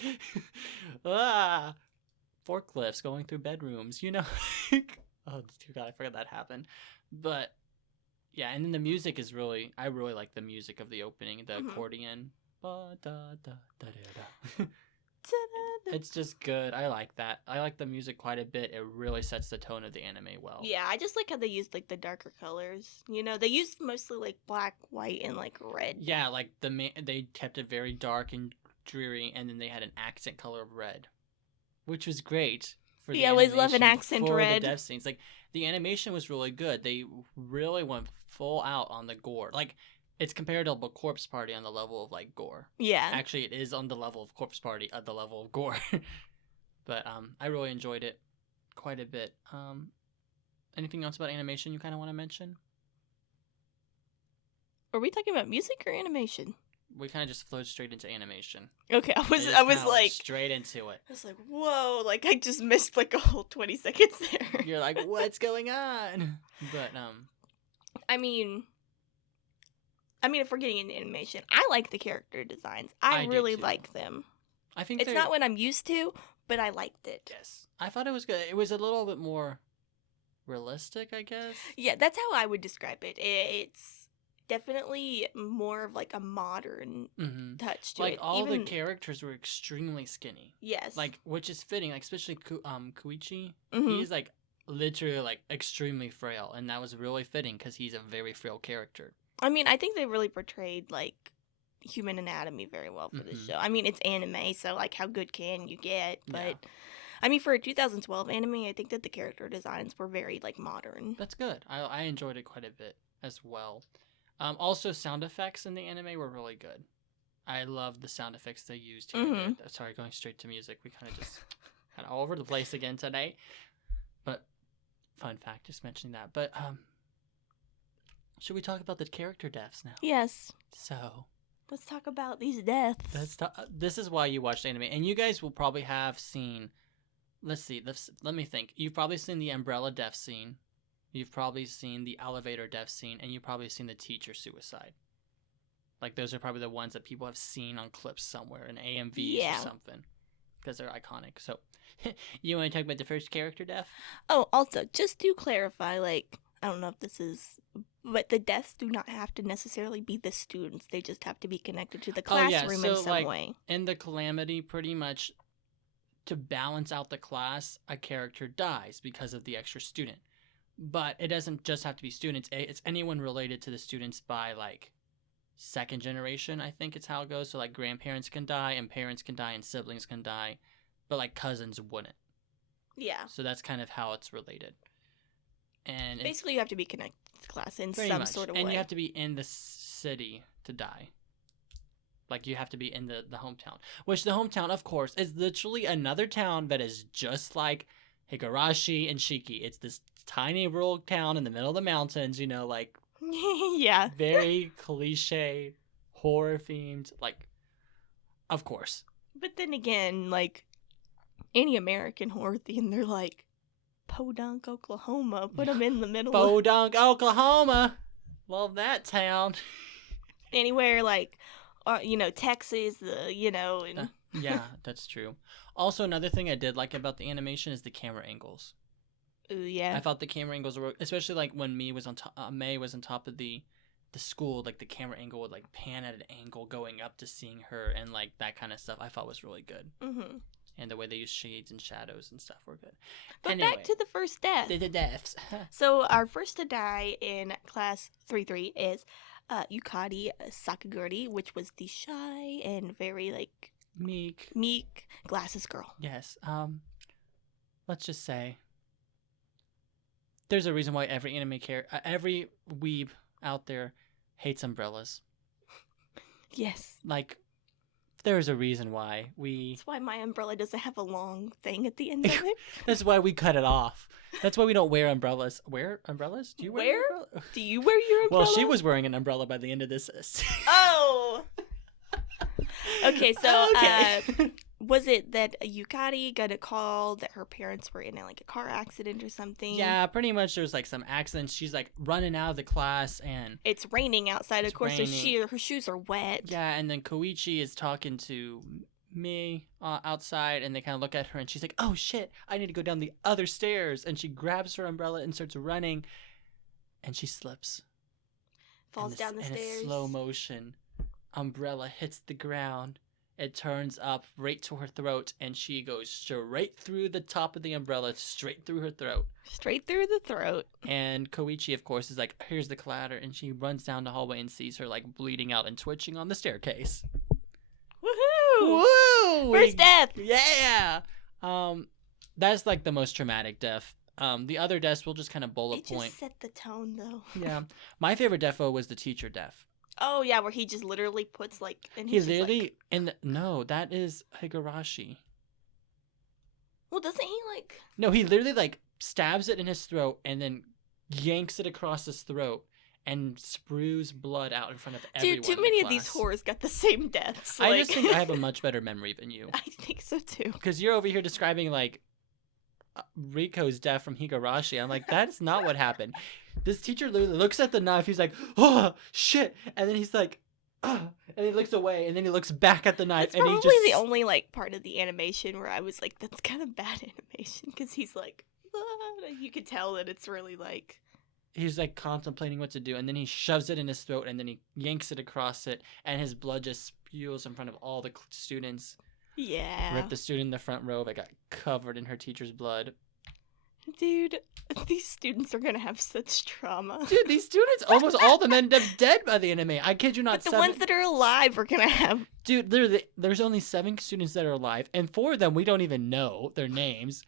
forklifts going through bedrooms. Oh dear God, I forgot that happened. But yeah, and then the music is I really like the music of the opening, the accordion. It's just good. I like that. I like the music quite a bit. It really sets the tone of the anime well. Yeah, I just like how they used like the darker colors. They used mostly like black, white, and like red. Yeah, like they kept it very dark and dreary, and then they had an accent color of red, which was great. I always love an accent for red. The death scenes. Like the animation was really good. They really went full out on the gore. Like it's comparable to Corpse Party on the level of like gore. Yeah. Actually, it is on the level of Corpse Party at the level of gore. But I really enjoyed it quite a bit. Anything else about animation you kind of want to mention? Are we talking about music or animation? We kind of just flowed straight into animation. Okay, I was like straight into it. I was like, whoa! Like I just missed like a whole 20 seconds there. You're like, what's going on? But I mean, if we're getting into animation, I like the character designs. I really like them. I think it's not what I'm used to, but I liked it. Yes, I thought it was good. It was a little bit more realistic, I guess. Yeah, that's how I would describe it. It's definitely more of like a modern touch to like it. All the characters were extremely skinny. Yes. Like, which is fitting, like especially Koichi. He's like literally like extremely frail, and that was really fitting because he's a very frail character. I mean, I think they really portrayed like human anatomy very well for this show. I mean, it's anime, so like how good can you get? But I mean, for a 2012 anime, I think that the character designs were very like modern. That's good. I enjoyed it quite a bit as well. Also, sound effects in the anime were really good. I love the sound effects they used here. Sorry, going straight to music. We kind of just kind of all over the place again today. But fun fact, just mentioning that. But should we talk about the character deaths now? Yes. So let's talk about these deaths. This is why you watched anime, and you guys will probably have seen. Let's see. Let me think. You've probably seen the umbrella death scene. You've probably seen the elevator death scene, and you've probably seen the teacher suicide. Like those are probably the ones that people have seen on clips somewhere in AMVs or something, because they're iconic. So, you want to talk about the first character death? Oh, also, just to clarify, like, I don't know if this is, but the deaths do not have to necessarily be the students. They just have to be connected to the classroom in some way. In the Calamity, pretty much to balance out the class, a character dies because of the extra student. But it doesn't just have to be students. It's anyone related to the students by, like, second generation, I think it's how it goes. So, like, grandparents can die, and parents can die, and siblings can die. But, like, cousins wouldn't. Yeah. So that's kind of how it's related. And basically, you have to be connected to class in some sort of way. And you have to be in the city to die. Like, you have to be in the hometown. Which the hometown, of course, is literally another town that is just like Higurashi and Shiki. It's this tiny rural town in the middle of the mountains, you know, like... yeah. Very cliche, horror-themed, like, of course. But then again, like, any American horror theme, they're like, Podunk, Oklahoma. Put them in the middle. Podunk, Oklahoma. Love that town. Anywhere, like, you know, Texas, you know. And... yeah, that's true. Also, another thing I did like about the animation is the camera angles. Ooh, yeah. I thought the camera angles were, especially like when May was on top of the school, like the camera angle would like pan at an angle going up to seeing her, and like that kind of stuff I thought was really good. Mm-hmm. And the way they use shades and shadows and stuff were good. But anyway, back to the first death. The deaths. So our first to die in class 3-3 is Yukari Sakaguri, which was the shy and very like meek glasses girl. Yes. Let's just say there's a reason why every anime every weeb out there hates umbrellas. Yes. Like, there's a reason why we... That's why my umbrella doesn't have a long thing at the end of it. That's why we cut it off. That's why we don't wear umbrellas. Wear umbrellas? Do you wear an umbrella? Do you wear your umbrella? Well, she was wearing an umbrella by the end of this. Oh! Okay, so was it that Yukari got a call that her parents were in like a car accident or something? Yeah, pretty much there's like some accidents. She's like running out of the class and... It's raining outside, of course, raining. So her shoes are wet. Yeah, and then Koichi is talking to me outside, and they kind of look at her and she's like, oh shit, I need to go down the other stairs. And she grabs her umbrella and starts running, and she slips. Falls down the stairs. In slow motion. Umbrella hits the ground. It turns up right to her throat, and she goes straight through the top of the umbrella, straight through her throat. Straight through the throat. And Koichi, of course, is like, here's the clatter, and she runs down the hallway and sees her like bleeding out and twitching on the staircase. Woohoo! Woo! First death! Yeah! That's like the most traumatic death. The other deaths will just kind of bullet point. It just set the tone, though. Yeah. My favorite death was the teacher death. Oh, yeah, where he just literally puts, like... And he literally... Like... No, that is Higurashi. Well, doesn't he, like... No, he literally, like, stabs it in his throat and then yanks it across his throat and sprues blood out in front of everyone. Dude, too many of these horrors got the same deaths. I just think I have a much better memory than you. I think so, too. Because you're over here describing, like, Riko's death from Higurashi. I'm like, that's not what happened. This teacher literally looks at the knife. He's like, oh, shit. And then he's like, and he looks away. And then he looks back at the knife. That's probably the only, like, part of the animation where I was like, that's kind of bad animation. Because he's like, you could tell that it's really like... He's like contemplating what to do. And then he shoves it in his throat. And then he yanks it across it. And his blood just spews in front of all the students. Yeah. Ripped the student in the front row that got covered in her teacher's blood. Dude, these students are gonna have such trauma. Dude, these students, almost all of them end up dead by the anime. I kid you not. But the ones that are alive are gonna have... Dude, there's only 7 students that are alive, and 4 of them we don't even know their names.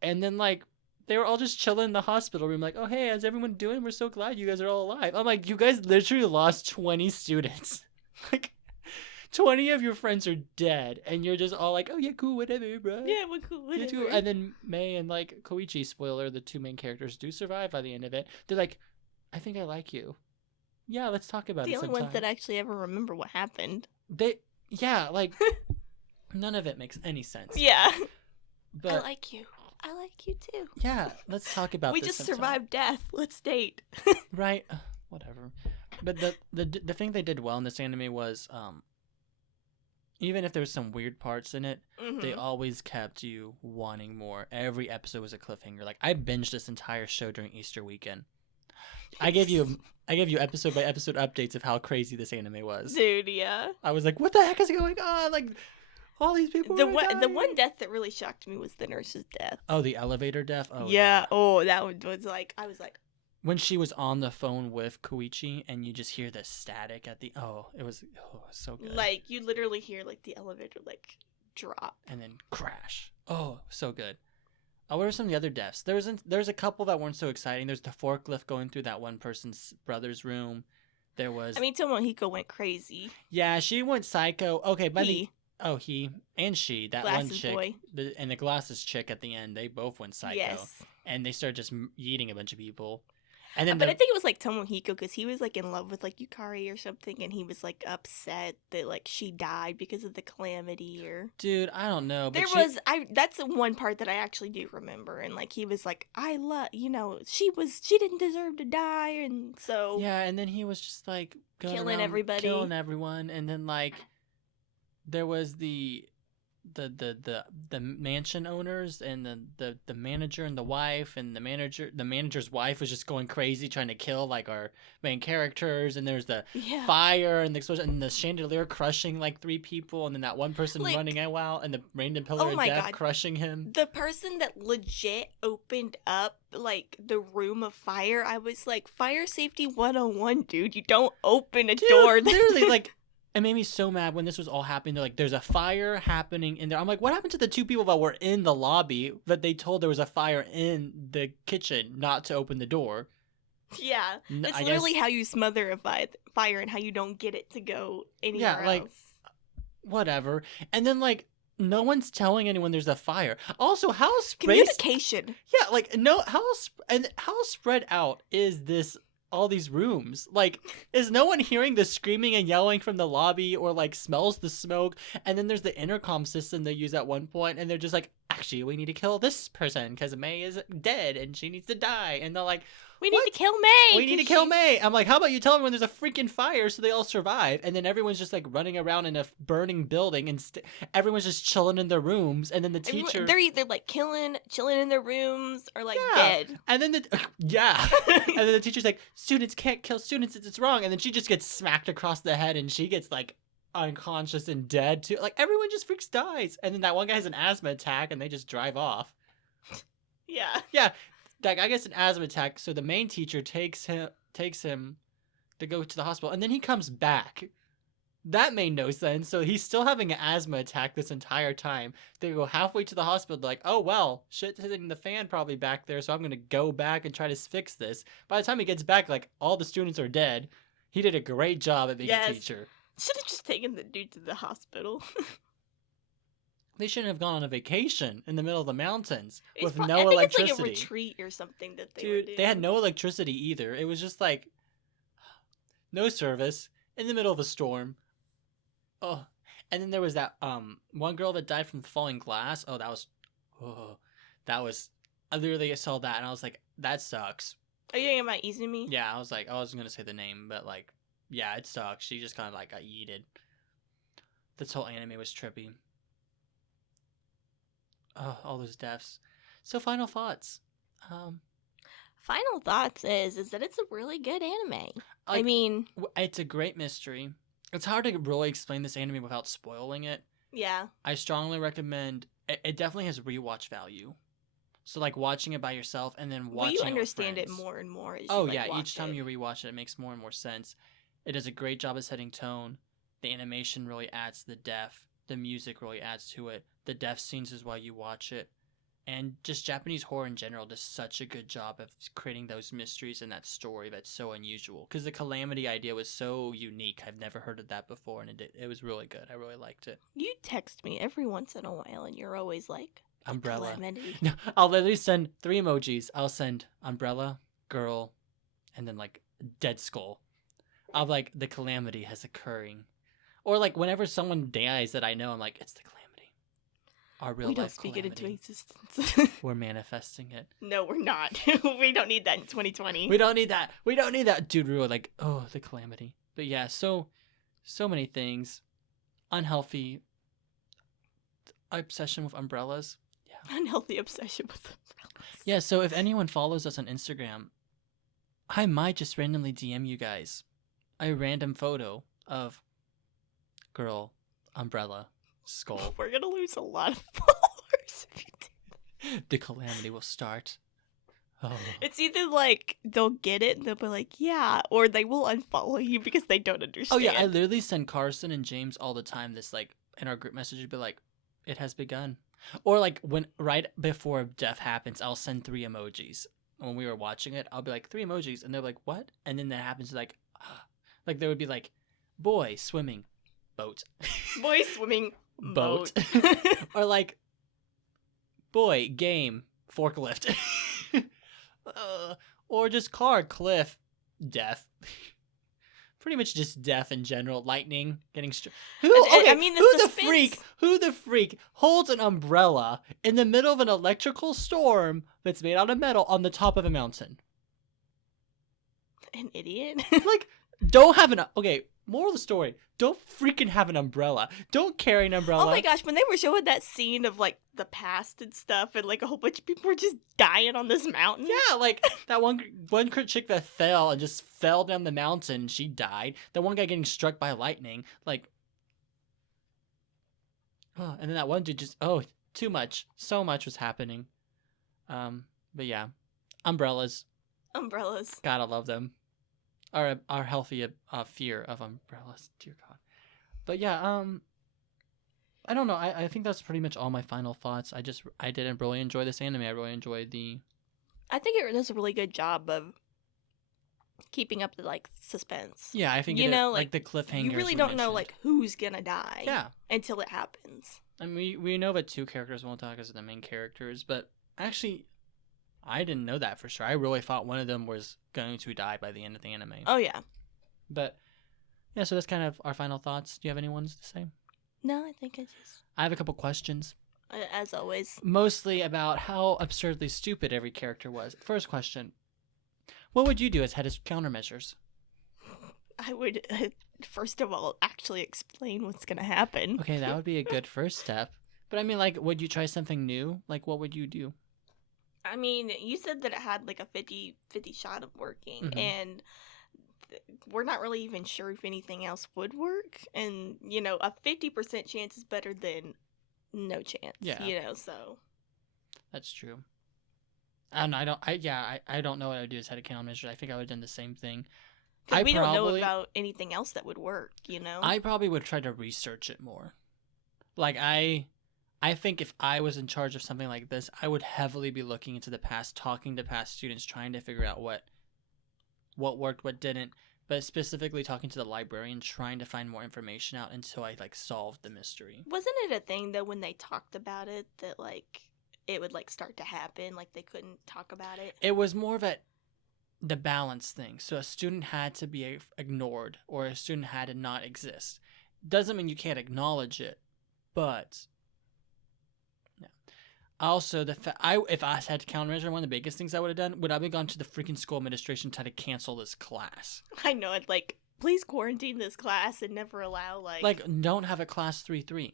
And then, like, they were all just chilling in the hospital room, like, oh, hey, how's everyone doing? We're so glad you guys are all alive. I'm like, you guys literally lost 20 students. Like... 20 of your friends are dead, and you're just all like, oh, yeah, cool, whatever, bro. Yeah, we're cool, whatever. And then May and, like, Koichi, spoiler, the 2 main characters do survive by the end of it. They're like, I think I like you. Yeah, let's talk about it sometime. The only ones that actually ever remember what happened. Yeah, like, none of it makes any sense. Yeah. But I like you. I like you, too. Yeah, let's talk about this We just sometime. Survived death. Let's date. Right? Whatever. But the thing they did well in this anime was even if there was some weird parts in it, they always kept you wanting more. Every episode was a cliffhanger. Like I binged this entire show during Easter weekend. I gave you episode by episode updates of how crazy this anime was. Dude, yeah. I was like, what the heck is going on? Like all these people. The one death that really shocked me was the nurse's death. Oh, the elevator death. Oh yeah. Oh, that was like I was like. When she was on the phone with Koichi and you just hear the static at the it was so good. Like you literally hear like the elevator like drop and then crash. Oh, so good. What are some of the other deaths? There's a couple that weren't so exciting. There's the forklift going through that one person's brother's room. There was. I mean, Tomohiko went crazy. Yeah, she went psycho. Okay, but he and she, that glasses one chick, boy. And the glasses chick at the end, they both went psycho. Yes. And they started just eating a bunch of people. And then but I think it was like Tomohiko because he was like in love with like Yukari or something, and he was like upset that like she died because of the calamity or. Dude, I don't know. But that's the one part that I actually do remember, and like he was like, she didn't deserve to die, and so. Yeah, and then he was just like killing everybody, killing everyone, and then like there was the mansion owners and the manager and the wife, and the manager's wife was just going crazy trying to kill like our main characters, and there's the fire and the explosion and the chandelier crushing like 3 people, and then that one person like, running out and the random pillar of death crushing him. The person that legit opened up like the room of fire, I was like, fire safety 101, dude. You don't open a door. Literally like it made me so mad when this was all happening. They're like, there's a fire happening in there. I'm like, what happened to the 2 people that were in the lobby that they told there was a fire in the kitchen not to open the door? Yeah. It's literally how you smother a fire and how you don't get it to go anywhere else. Whatever. And then, like, no one's telling anyone there's a fire. Also, communication. Yeah, like, how spread out is this? All these rooms, like, is no one hearing the screaming and yelling from the lobby or like smells the smoke? And then there's the intercom system they use at one point, and they're just like, actually, we need to kill this person because May is dead and she needs to die. And they're like, we need to kill May. We need to kill May. I'm like, how about you tell everyone there's a freaking fire so they all survive? And then everyone's just like running around in a burning building, and everyone's just chilling in their rooms. And then the teacher, they're either like chilling in their rooms or like dead. And then and then the teacher's like, students can't kill students. It's wrong. And then she just gets smacked across the head, and she gets like unconscious and dead too. Like everyone just freaks dies. And then that one guy has an asthma attack, and they just drive off. Yeah. That guy gets an asthma attack, so the main teacher takes him to go to the hospital, and then he comes back. That made no sense. So he's still having an asthma attack this entire time. They go halfway to the hospital, like, oh well, shit's hitting the fan probably back there, so I'm gonna go back and try to fix this. By the time he gets back, like, all the students are dead. He did a great job at being a teacher. Should have just taken the dude to the hospital. They shouldn't have gone on a vacation in the middle of the mountains with no electricity. electricity. It's like a retreat or something that they were doing. They had no electricity either. It was just like no service in the middle of a storm. Oh, and then there was that one girl that died from falling glass. Oh, that was. I literally saw that and I was like, that sucks. Are you talking about Izumi? Yeah, I was like, I wasn't gonna say the name, but like, yeah, it sucks. She just kind of like got yeeted. This whole anime was trippy. Oh, all those deaths. So, final thoughts. Final thoughts is that it's a really good anime. I mean, it's a great mystery. It's hard to really explain this anime without spoiling it. Yeah. I strongly recommend. It definitely has rewatch value. So, like, watching it by yourself and then watching it with you understand it friends. more and more. As each time you rewatch it, it makes more and more sense. It does a great job of setting tone. The animation really adds to the depth. The music really adds to it. The death scenes is why you watch it. And just Japanese horror in general does such a good job of creating those mysteries and that story that's so unusual. Because the Calamity idea was so unique. I've never heard of that before, and it was really good. I really liked it. You text me every once in a while, and you're always like, umbrella. Calamity. No, I'll literally send 3 emojis. I'll send umbrella, girl, and then like dead skull. Of like the Calamity has occurring. Or like whenever someone dies that I know, I'm like, it's the Calamity. our real We don't life speak it into calamity. existence. We're manifesting it. No, we're not. We don't need that in 2020. We don't need that. We don't need that. Dude, we were like, oh, the calamity. But yeah, so many things. Unhealthy obsession with umbrellas. Yeah. Unhealthy obsession with umbrellas. Yeah, so if anyone follows us on Instagram, I might just randomly DM you guys a random photo of girl, umbrella, skull. We're gonna lose a lot of followers if you do. The calamity will start. Oh. It's either like they'll get it and they'll be like, yeah, or they will unfollow you because they don't understand. Oh yeah, I literally send Carson and James all the time this like in our group message would be like, it has begun. Or like when right before death happens, I'll send 3 emojis. When we were watching it, I'll be like 3 emojis and they're like, what? And then that happens like there would be like boy swimming, boat. Boy swimming, boat. Or like boy game, forklift. Or just car, cliff, death. Pretty much just death in general. Lightning, getting who the freak holds an umbrella in the middle of an electrical storm that's made out of metal on the top of a mountain? An idiot. Like, don't have an moral of the story, don't freaking have an umbrella. Don't carry an umbrella. Oh my gosh, when they were showing that scene of like the past and stuff and like a whole bunch of people were just dying on this mountain. Yeah, like that one chick that fell and just fell down the mountain, she died. That one guy getting struck by lightning, like and then that one dude just too much. So much was happening. But yeah. Umbrellas. Gotta love them. Our healthy fear of umbrellas, dear God. But yeah, I don't know. I think that's pretty much all my final thoughts. I didn't really enjoy this anime. I really enjoyed I think it does a really good job of keeping up the like suspense. Yeah, I think like the cliffhangers. You really don't know like who's gonna die. Yeah. Until it happens. I mean, we know that 2 characters won't die because of the main characters, but actually, I didn't know that for sure. I really thought one of them was going to die by the end of the anime. Oh, yeah. But, yeah, so that's kind of our final thoughts. Do you have any ones to say? No, I think I have a couple questions. As always. Mostly about how absurdly stupid every character was. First question. What would you do as head of countermeasures? I would, first of all, actually explain what's going to happen. Okay, that would be a good first step. But I mean, like, would you try something new? Like, what would you do? I mean, you said that it had like a 50-50 shot of working, and we're not really even sure if anything else would work. And, you know, a 50% chance is better than no chance. Yeah. You know, so. That's true. I don't know what I would do as head of countermeasures. I think I would have done the same thing. We don't know about anything else that would work, you know? I probably would try to research it more. Like, I think if I was in charge of something like this, I would heavily be looking into the past, talking to past students, trying to figure out what worked, what didn't, but specifically talking to the librarian, trying to find more information out until I, like, solved the mystery. Wasn't it a thing, though, when they talked about it, that, like, it would, like, start to happen? Like, they couldn't talk about it? It was more of the balance thing. So a student had to be ignored, or a student had to not exist. Doesn't mean you can't acknowledge it, but... Also, if I had to countermeasure, one of the biggest things I would have done would I have gone to the freaking school administration trying to cancel this class. I know it. Like, please quarantine this class and never allow don't have a class 3-3.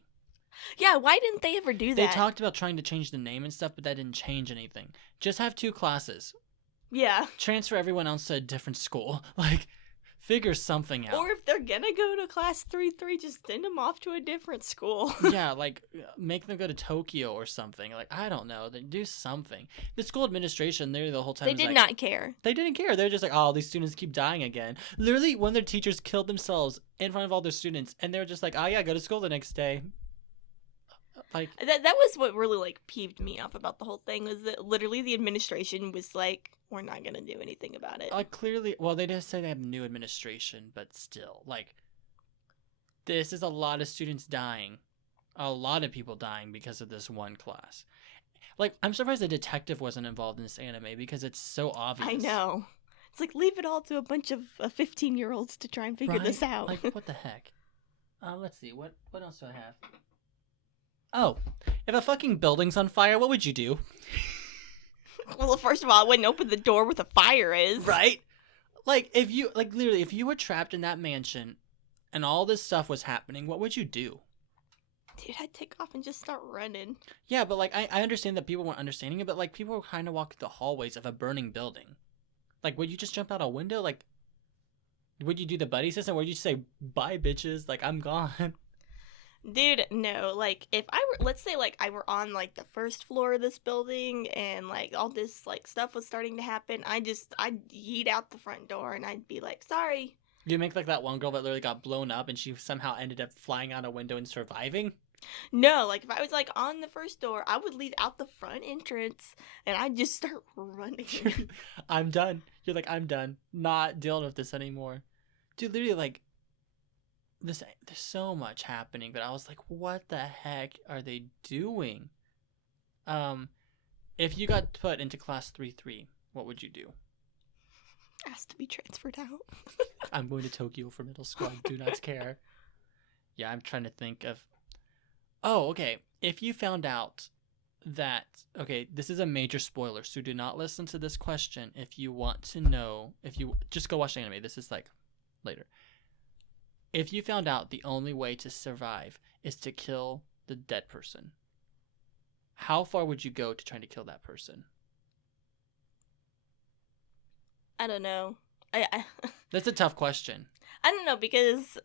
Yeah, why didn't they ever do that? They talked about trying to change the name and stuff, but that didn't change anything. Just have 2 classes. Yeah. Transfer everyone else to a different school. Like, figure something out. Or if they're gonna go to class 3-3, just send them off to a different school. Yeah, like, make them go to Tokyo or something. Like, I don't know. They do something. The school administration, they the whole time they did not care. They didn't care. They're just like, oh, these students keep dying again. Literally, one of their teachers killed themselves in front of all their students, and they were just like, oh yeah, go to school the next day. Like that was what really like peeved me off about the whole thing, was that literally the administration was like, we're not gonna do anything about it. Clearly, well, they just say they have new administration, but still, like, this is a lot of students dying, a lot of people dying because of this one class. Like, I'm surprised the detective wasn't involved in this anime because it's so obvious. I know. It's like, leave it all to a bunch of 15-year-olds to try and figure this out. Like, what the heck? Let's see. What else do I have? Oh, if a fucking building's on fire, what would you do? Well, first of all, I wouldn't open the door where the fire is. Right? Like, if you, like, literally, if you were trapped in that mansion and all this stuff was happening, what would you do? Dude, I'd take off and just start running. Yeah, but, like, I understand that people weren't understanding it, but, like, people were kind of walking the hallways of a burning building. Like, would you just jump out a window? Like, would you do the buddy system? Or would you say, bye, bitches? Like, I'm gone. Dude, no. Like, if I were, let's say, like, I were on, like, the first floor of this building and, like, all this, like, stuff was starting to happen, I'd yeet out the front door and I'd be like, sorry. You make, like, that one girl that literally got blown up and she somehow ended up flying out a window and surviving? No, like, if I was, like, on the first door, I would leave out the front entrance and I'd just start running. I'm done. You're like, I'm done. Not dealing with this anymore. Dude, literally, like, there's so much happening, but I was like, what the heck are they doing? If you got put into class 3-3, what would you do? Asked to be transferred out. I'm going to Tokyo for middle school. I do not care. Yeah, I'm trying to think of... Oh, okay. If you found out that... Okay, this is a major spoiler, so do not listen to this question if you want to know... If you... Just go watch the anime. This is, like, later. If you found out the only way to survive is to kill the dead person, how far would you go to trying to kill that person? I don't know. That's a tough question. I don't know, because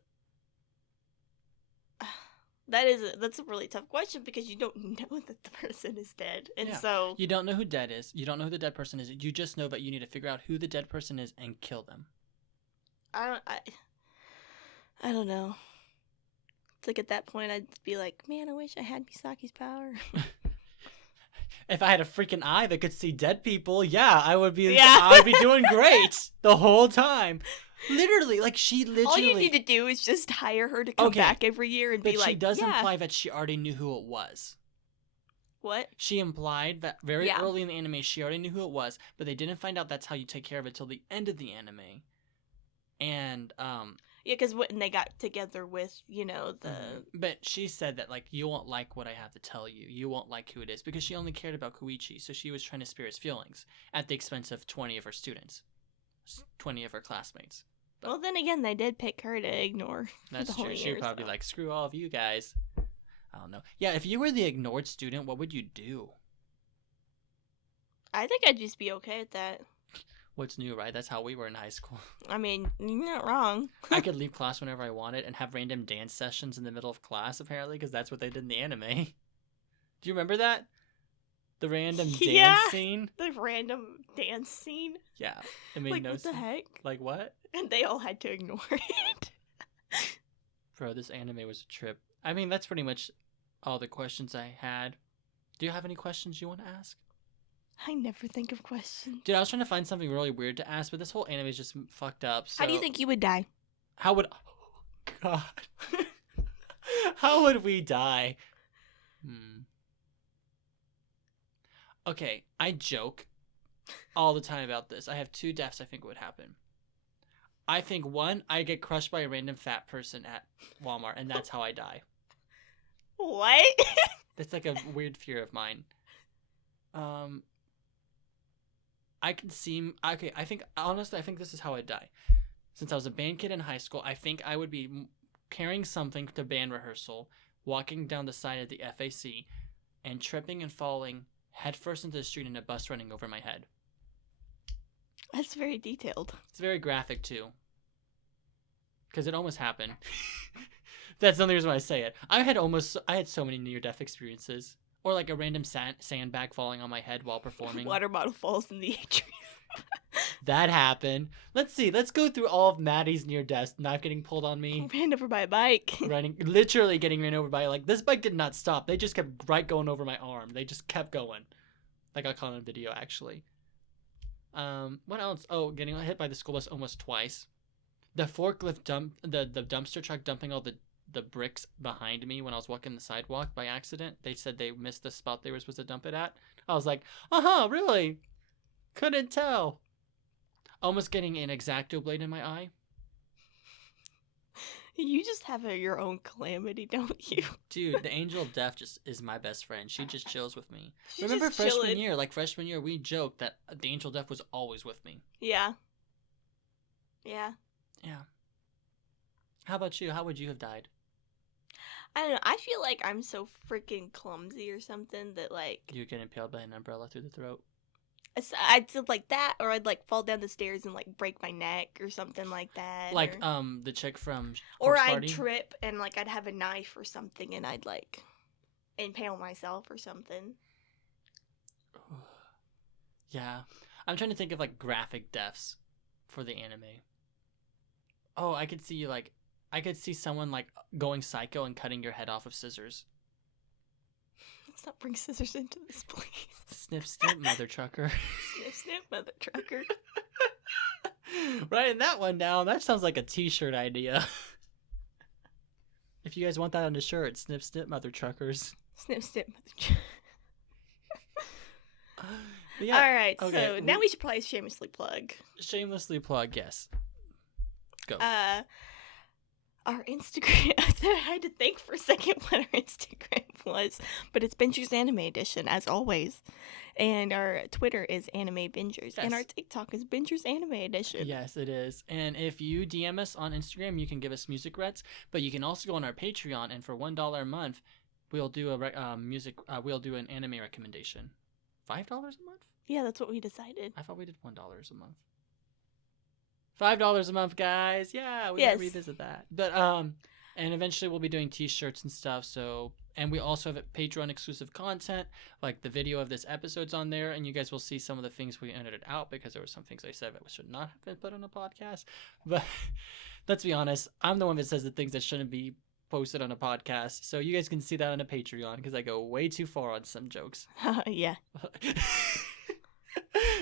that's a really tough question because you don't know that the person is dead. And so you don't know who dead is. You don't know who the dead person is. You just know that you need to figure out who the dead person is and kill them. I don't know. It's like at that point I'd be like, man, I wish I had Misaki's power. If I had a freaking eye that could see dead people, I would be I'd be doing great the whole time. Literally, like All you need to do is just hire her to come back every year and be like, But she does imply that she already knew who it was. What? She implied that very early in the anime she already knew who it was, but they didn't find out that's how you take care of it till the end of the anime. And yeah, because when they got together with, the... But she said that, like, you won't like what I have to tell you. You won't like who it is. Because she only cared about Koichi, so she was trying to spare his feelings at the expense of 20 of her students. 20 of her classmates. But, well, then again, they did pick her to ignore. That's true. She would probably be like, screw all of you guys. I don't know. Yeah, if you were the ignored student, what would you do? I think I'd just be okay with that. What's new, right? That's how we were in high school. I mean, you're not wrong. I could leave class whenever I wanted and have random dance sessions in the middle of class, apparently, because that's what they did in the anime. Do you remember that? The random dance scene? The random dance scene? Yeah. It made like, no what sense. the heck? Like, what? And they all had to ignore it. Bro, this anime was a trip. I mean, that's pretty much all the questions I had. Do you have any questions you want to ask? I never think of questions. Dude, I was trying to find something really weird to ask, but this whole anime is just fucked up. So... How do you think you would die? How would... Oh, God. How would we die? Okay, I joke all the time about this. I have 2 deaths I think would happen. I think 1, I get crushed by a random fat person at Walmart, and that's how I die. What? That's like a weird fear of mine. I can see... Okay, honestly, I think this is how I'd die. Since I was a band kid in high school, I think I would be carrying something to band rehearsal, walking down the side of the FAC, and tripping and falling headfirst into the street and a bus running over my head. That's very detailed. It's very graphic, too. Because it almost happened. That's the only reason why I say it. I had so many near-death experiences. Or like a random sandbag falling on my head while performing. Water bottle falls in the atrium. That happened. Let's see. Let's go through all of Matty's near deaths. Knife getting pulled on me. Ran over by a bike. Literally getting ran over by, like, this bike did not stop. They just kept going over my arm. They just kept going. Like I caught on video, actually. What else? Oh, getting hit by the school bus almost twice. The forklift the dumpster truck dumping all the bricks behind me when I was walking the sidewalk by accident. They said they missed the spot they were supposed to dump it at. I was like, really? Couldn't tell. Almost getting an X-Acto blade in my eye. You just have your own Calamity, don't you? Dude, the Angel of Death just is my best friend. She just chills with me. She's Remember just freshman chilling. year? Like freshman year, we joked that the Angel of Death was always with me. Yeah. Yeah. Yeah. How about you? How would you have died? I don't know. I feel like I'm so freaking clumsy or something that, like... You get impaled by an umbrella through the throat? I'd do like that, or I'd, like, fall down the stairs and, like, break my neck or something like that. Like, the chick from Or Corpse I'd Party? trip and, like, I'd have a knife or something and I'd, like, impale myself or something. Yeah. I'm trying to think of, like, graphic deaths for the anime. Oh, I could see, like... I could see someone, like, going psycho and cutting your head off with scissors. Let's not bring scissors into this, please. Snip, snip, mother trucker. Snip, snip, mother trucker. Writing that one down. That sounds like a t-shirt idea. If you guys want that on the shirt, snip, snip, mother truckers. Snip, snip, mother trucker. Yeah, all right, okay, so now we should probably shamelessly plug. Shamelessly plug, yes. Go. Our Instagram, I had to think for a second what our Instagram was, but it's Bingers Anime Edition, as always. And our Twitter is Anime Bingers, and our TikTok is Bingers Anime Edition. Yes, it is. And if you DM us on Instagram, you can give us music rets, but you can also go on our Patreon, and for $1 a month, we'll do we'll do an anime recommendation. $5 a month? Yeah, that's what we decided. I thought we did $1 a month. $5 a month, guys. Yeah, we might revisit that. But and eventually we'll be doing t-shirts and stuff. So, and we also have Patreon exclusive content, like the video of this episode's on there, and you guys will see some of the things we edited out because there were some things I said that should not have been put on a podcast. But let's be honest, I'm the one that says the things that shouldn't be posted on a podcast. So you guys can see that on a Patreon because I go way too far on some jokes. Yeah.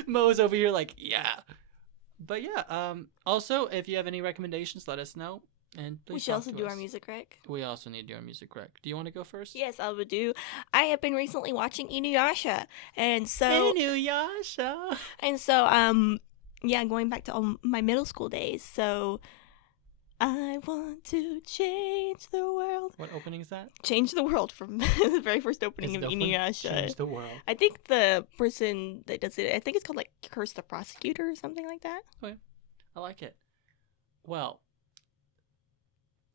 Mo's over here like, yeah. But yeah, also, if you have any recommendations, let us know. And please we should also do our music rec. We also need to do our music rec. Do you want to go first? Yes, I would do. I have been recently watching Inuyasha, and so Inuyasha. And so, yeah, going back to all my middle school days. So, I want to change the world. What opening is that? Change the world from the very first opening of Inuyasha. Change the world. I think the person that does it, I think it's called like Curse the Prosecutor or something like that. Okay. I like it. Well,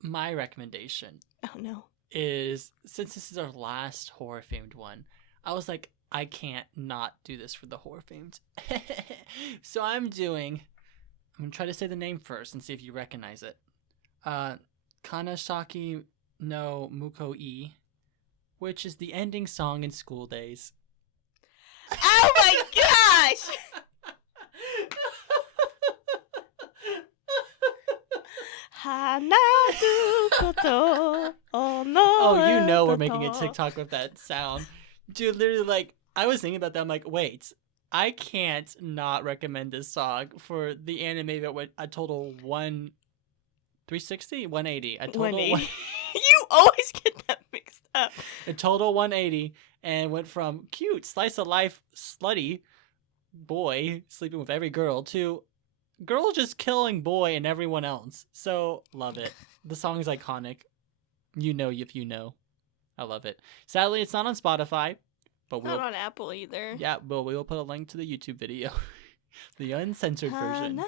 my recommendation. Oh no. Is since this is our last horror themed one, I was like, I can't not do this for the horror themed. So I'm gonna try to say the name first and see if you recognize it. Kanashaki no Muko-i, which is the ending song in School Days. Oh my gosh! Oh, you know we're making a TikTok with that sound. Dude, literally, like, I was thinking about that. I'm like, wait, I can't not recommend this song for the anime that went a total 360? 180. A total 180. You always get that mixed up. A total 180 and went from cute, slice of life, slutty boy sleeping with every girl to girl just killing boy and everyone else. So, love it. The song is iconic. You know if you know. I love it. Sadly, it's not on Spotify. But not on Apple either. Yeah, but we will put a link to the YouTube video. The uncensored version.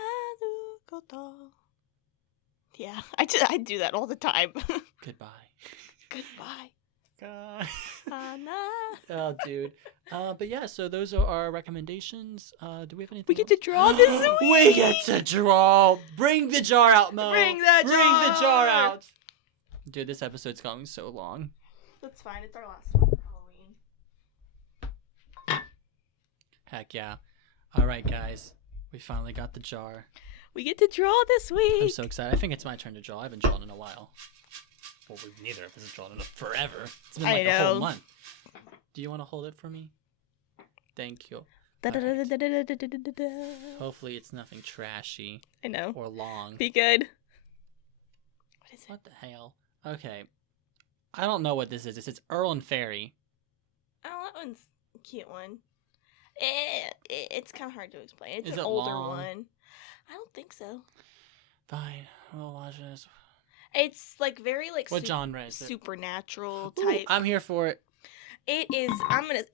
Yeah, I do that all the time. Goodbye. Goodbye. Oh, dude. But yeah, so those are our recommendations. Do we have anything We get to draw this week. We get to draw. Bring the jar out, Mo. Bring the jar out. Dude, this episode's going so long. That's fine. It's our last one for Halloween. Heck yeah. All right, guys. We finally got the jar. We get to draw this week. I'm so excited. I think it's my turn to draw. I haven't drawn in a while. Well, neither of us have drawn in forever. It's been like a whole month. Do you want to hold it for me? Thank you. Right. Hopefully it's nothing trashy. I know. Or long. Be good. What is it? What the hell? Okay. I don't know what this is. It says Earl and Fairy. Oh, that one's a cute one. It's kind of hard to explain. It's an older one. I don't think so. Fine. We'll watch this. It's like very like what genre is it? Supernatural Ooh, type. I'm here for it. It is.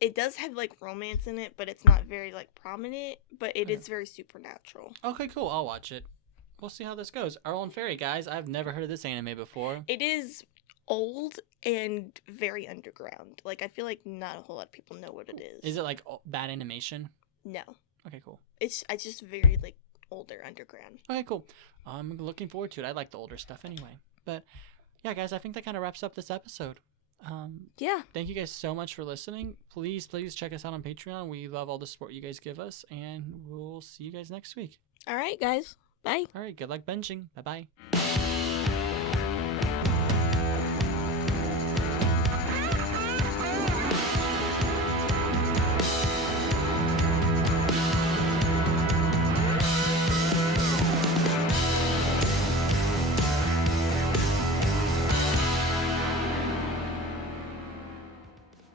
It does have like romance in it, but it's not very like prominent. But it is very supernatural. Okay, cool. I'll watch it. We'll see how this goes. Earl and Fairy, guys. I've never heard of this anime before. It is old and very underground. Like I feel like not a whole lot of people know what it is. Is it like bad animation? No. Okay, cool. It's just very like older underground. Okay, cool. I'm looking forward to it. I like the older stuff anyway. But yeah, guys, I think that kind of wraps up this episode. Yeah. Thank you guys so much for listening. Please check us out on Patreon. We love all the support you guys give us, and we'll see you guys next week. All right, guys. Bye. All right, good luck benching. Bye-bye.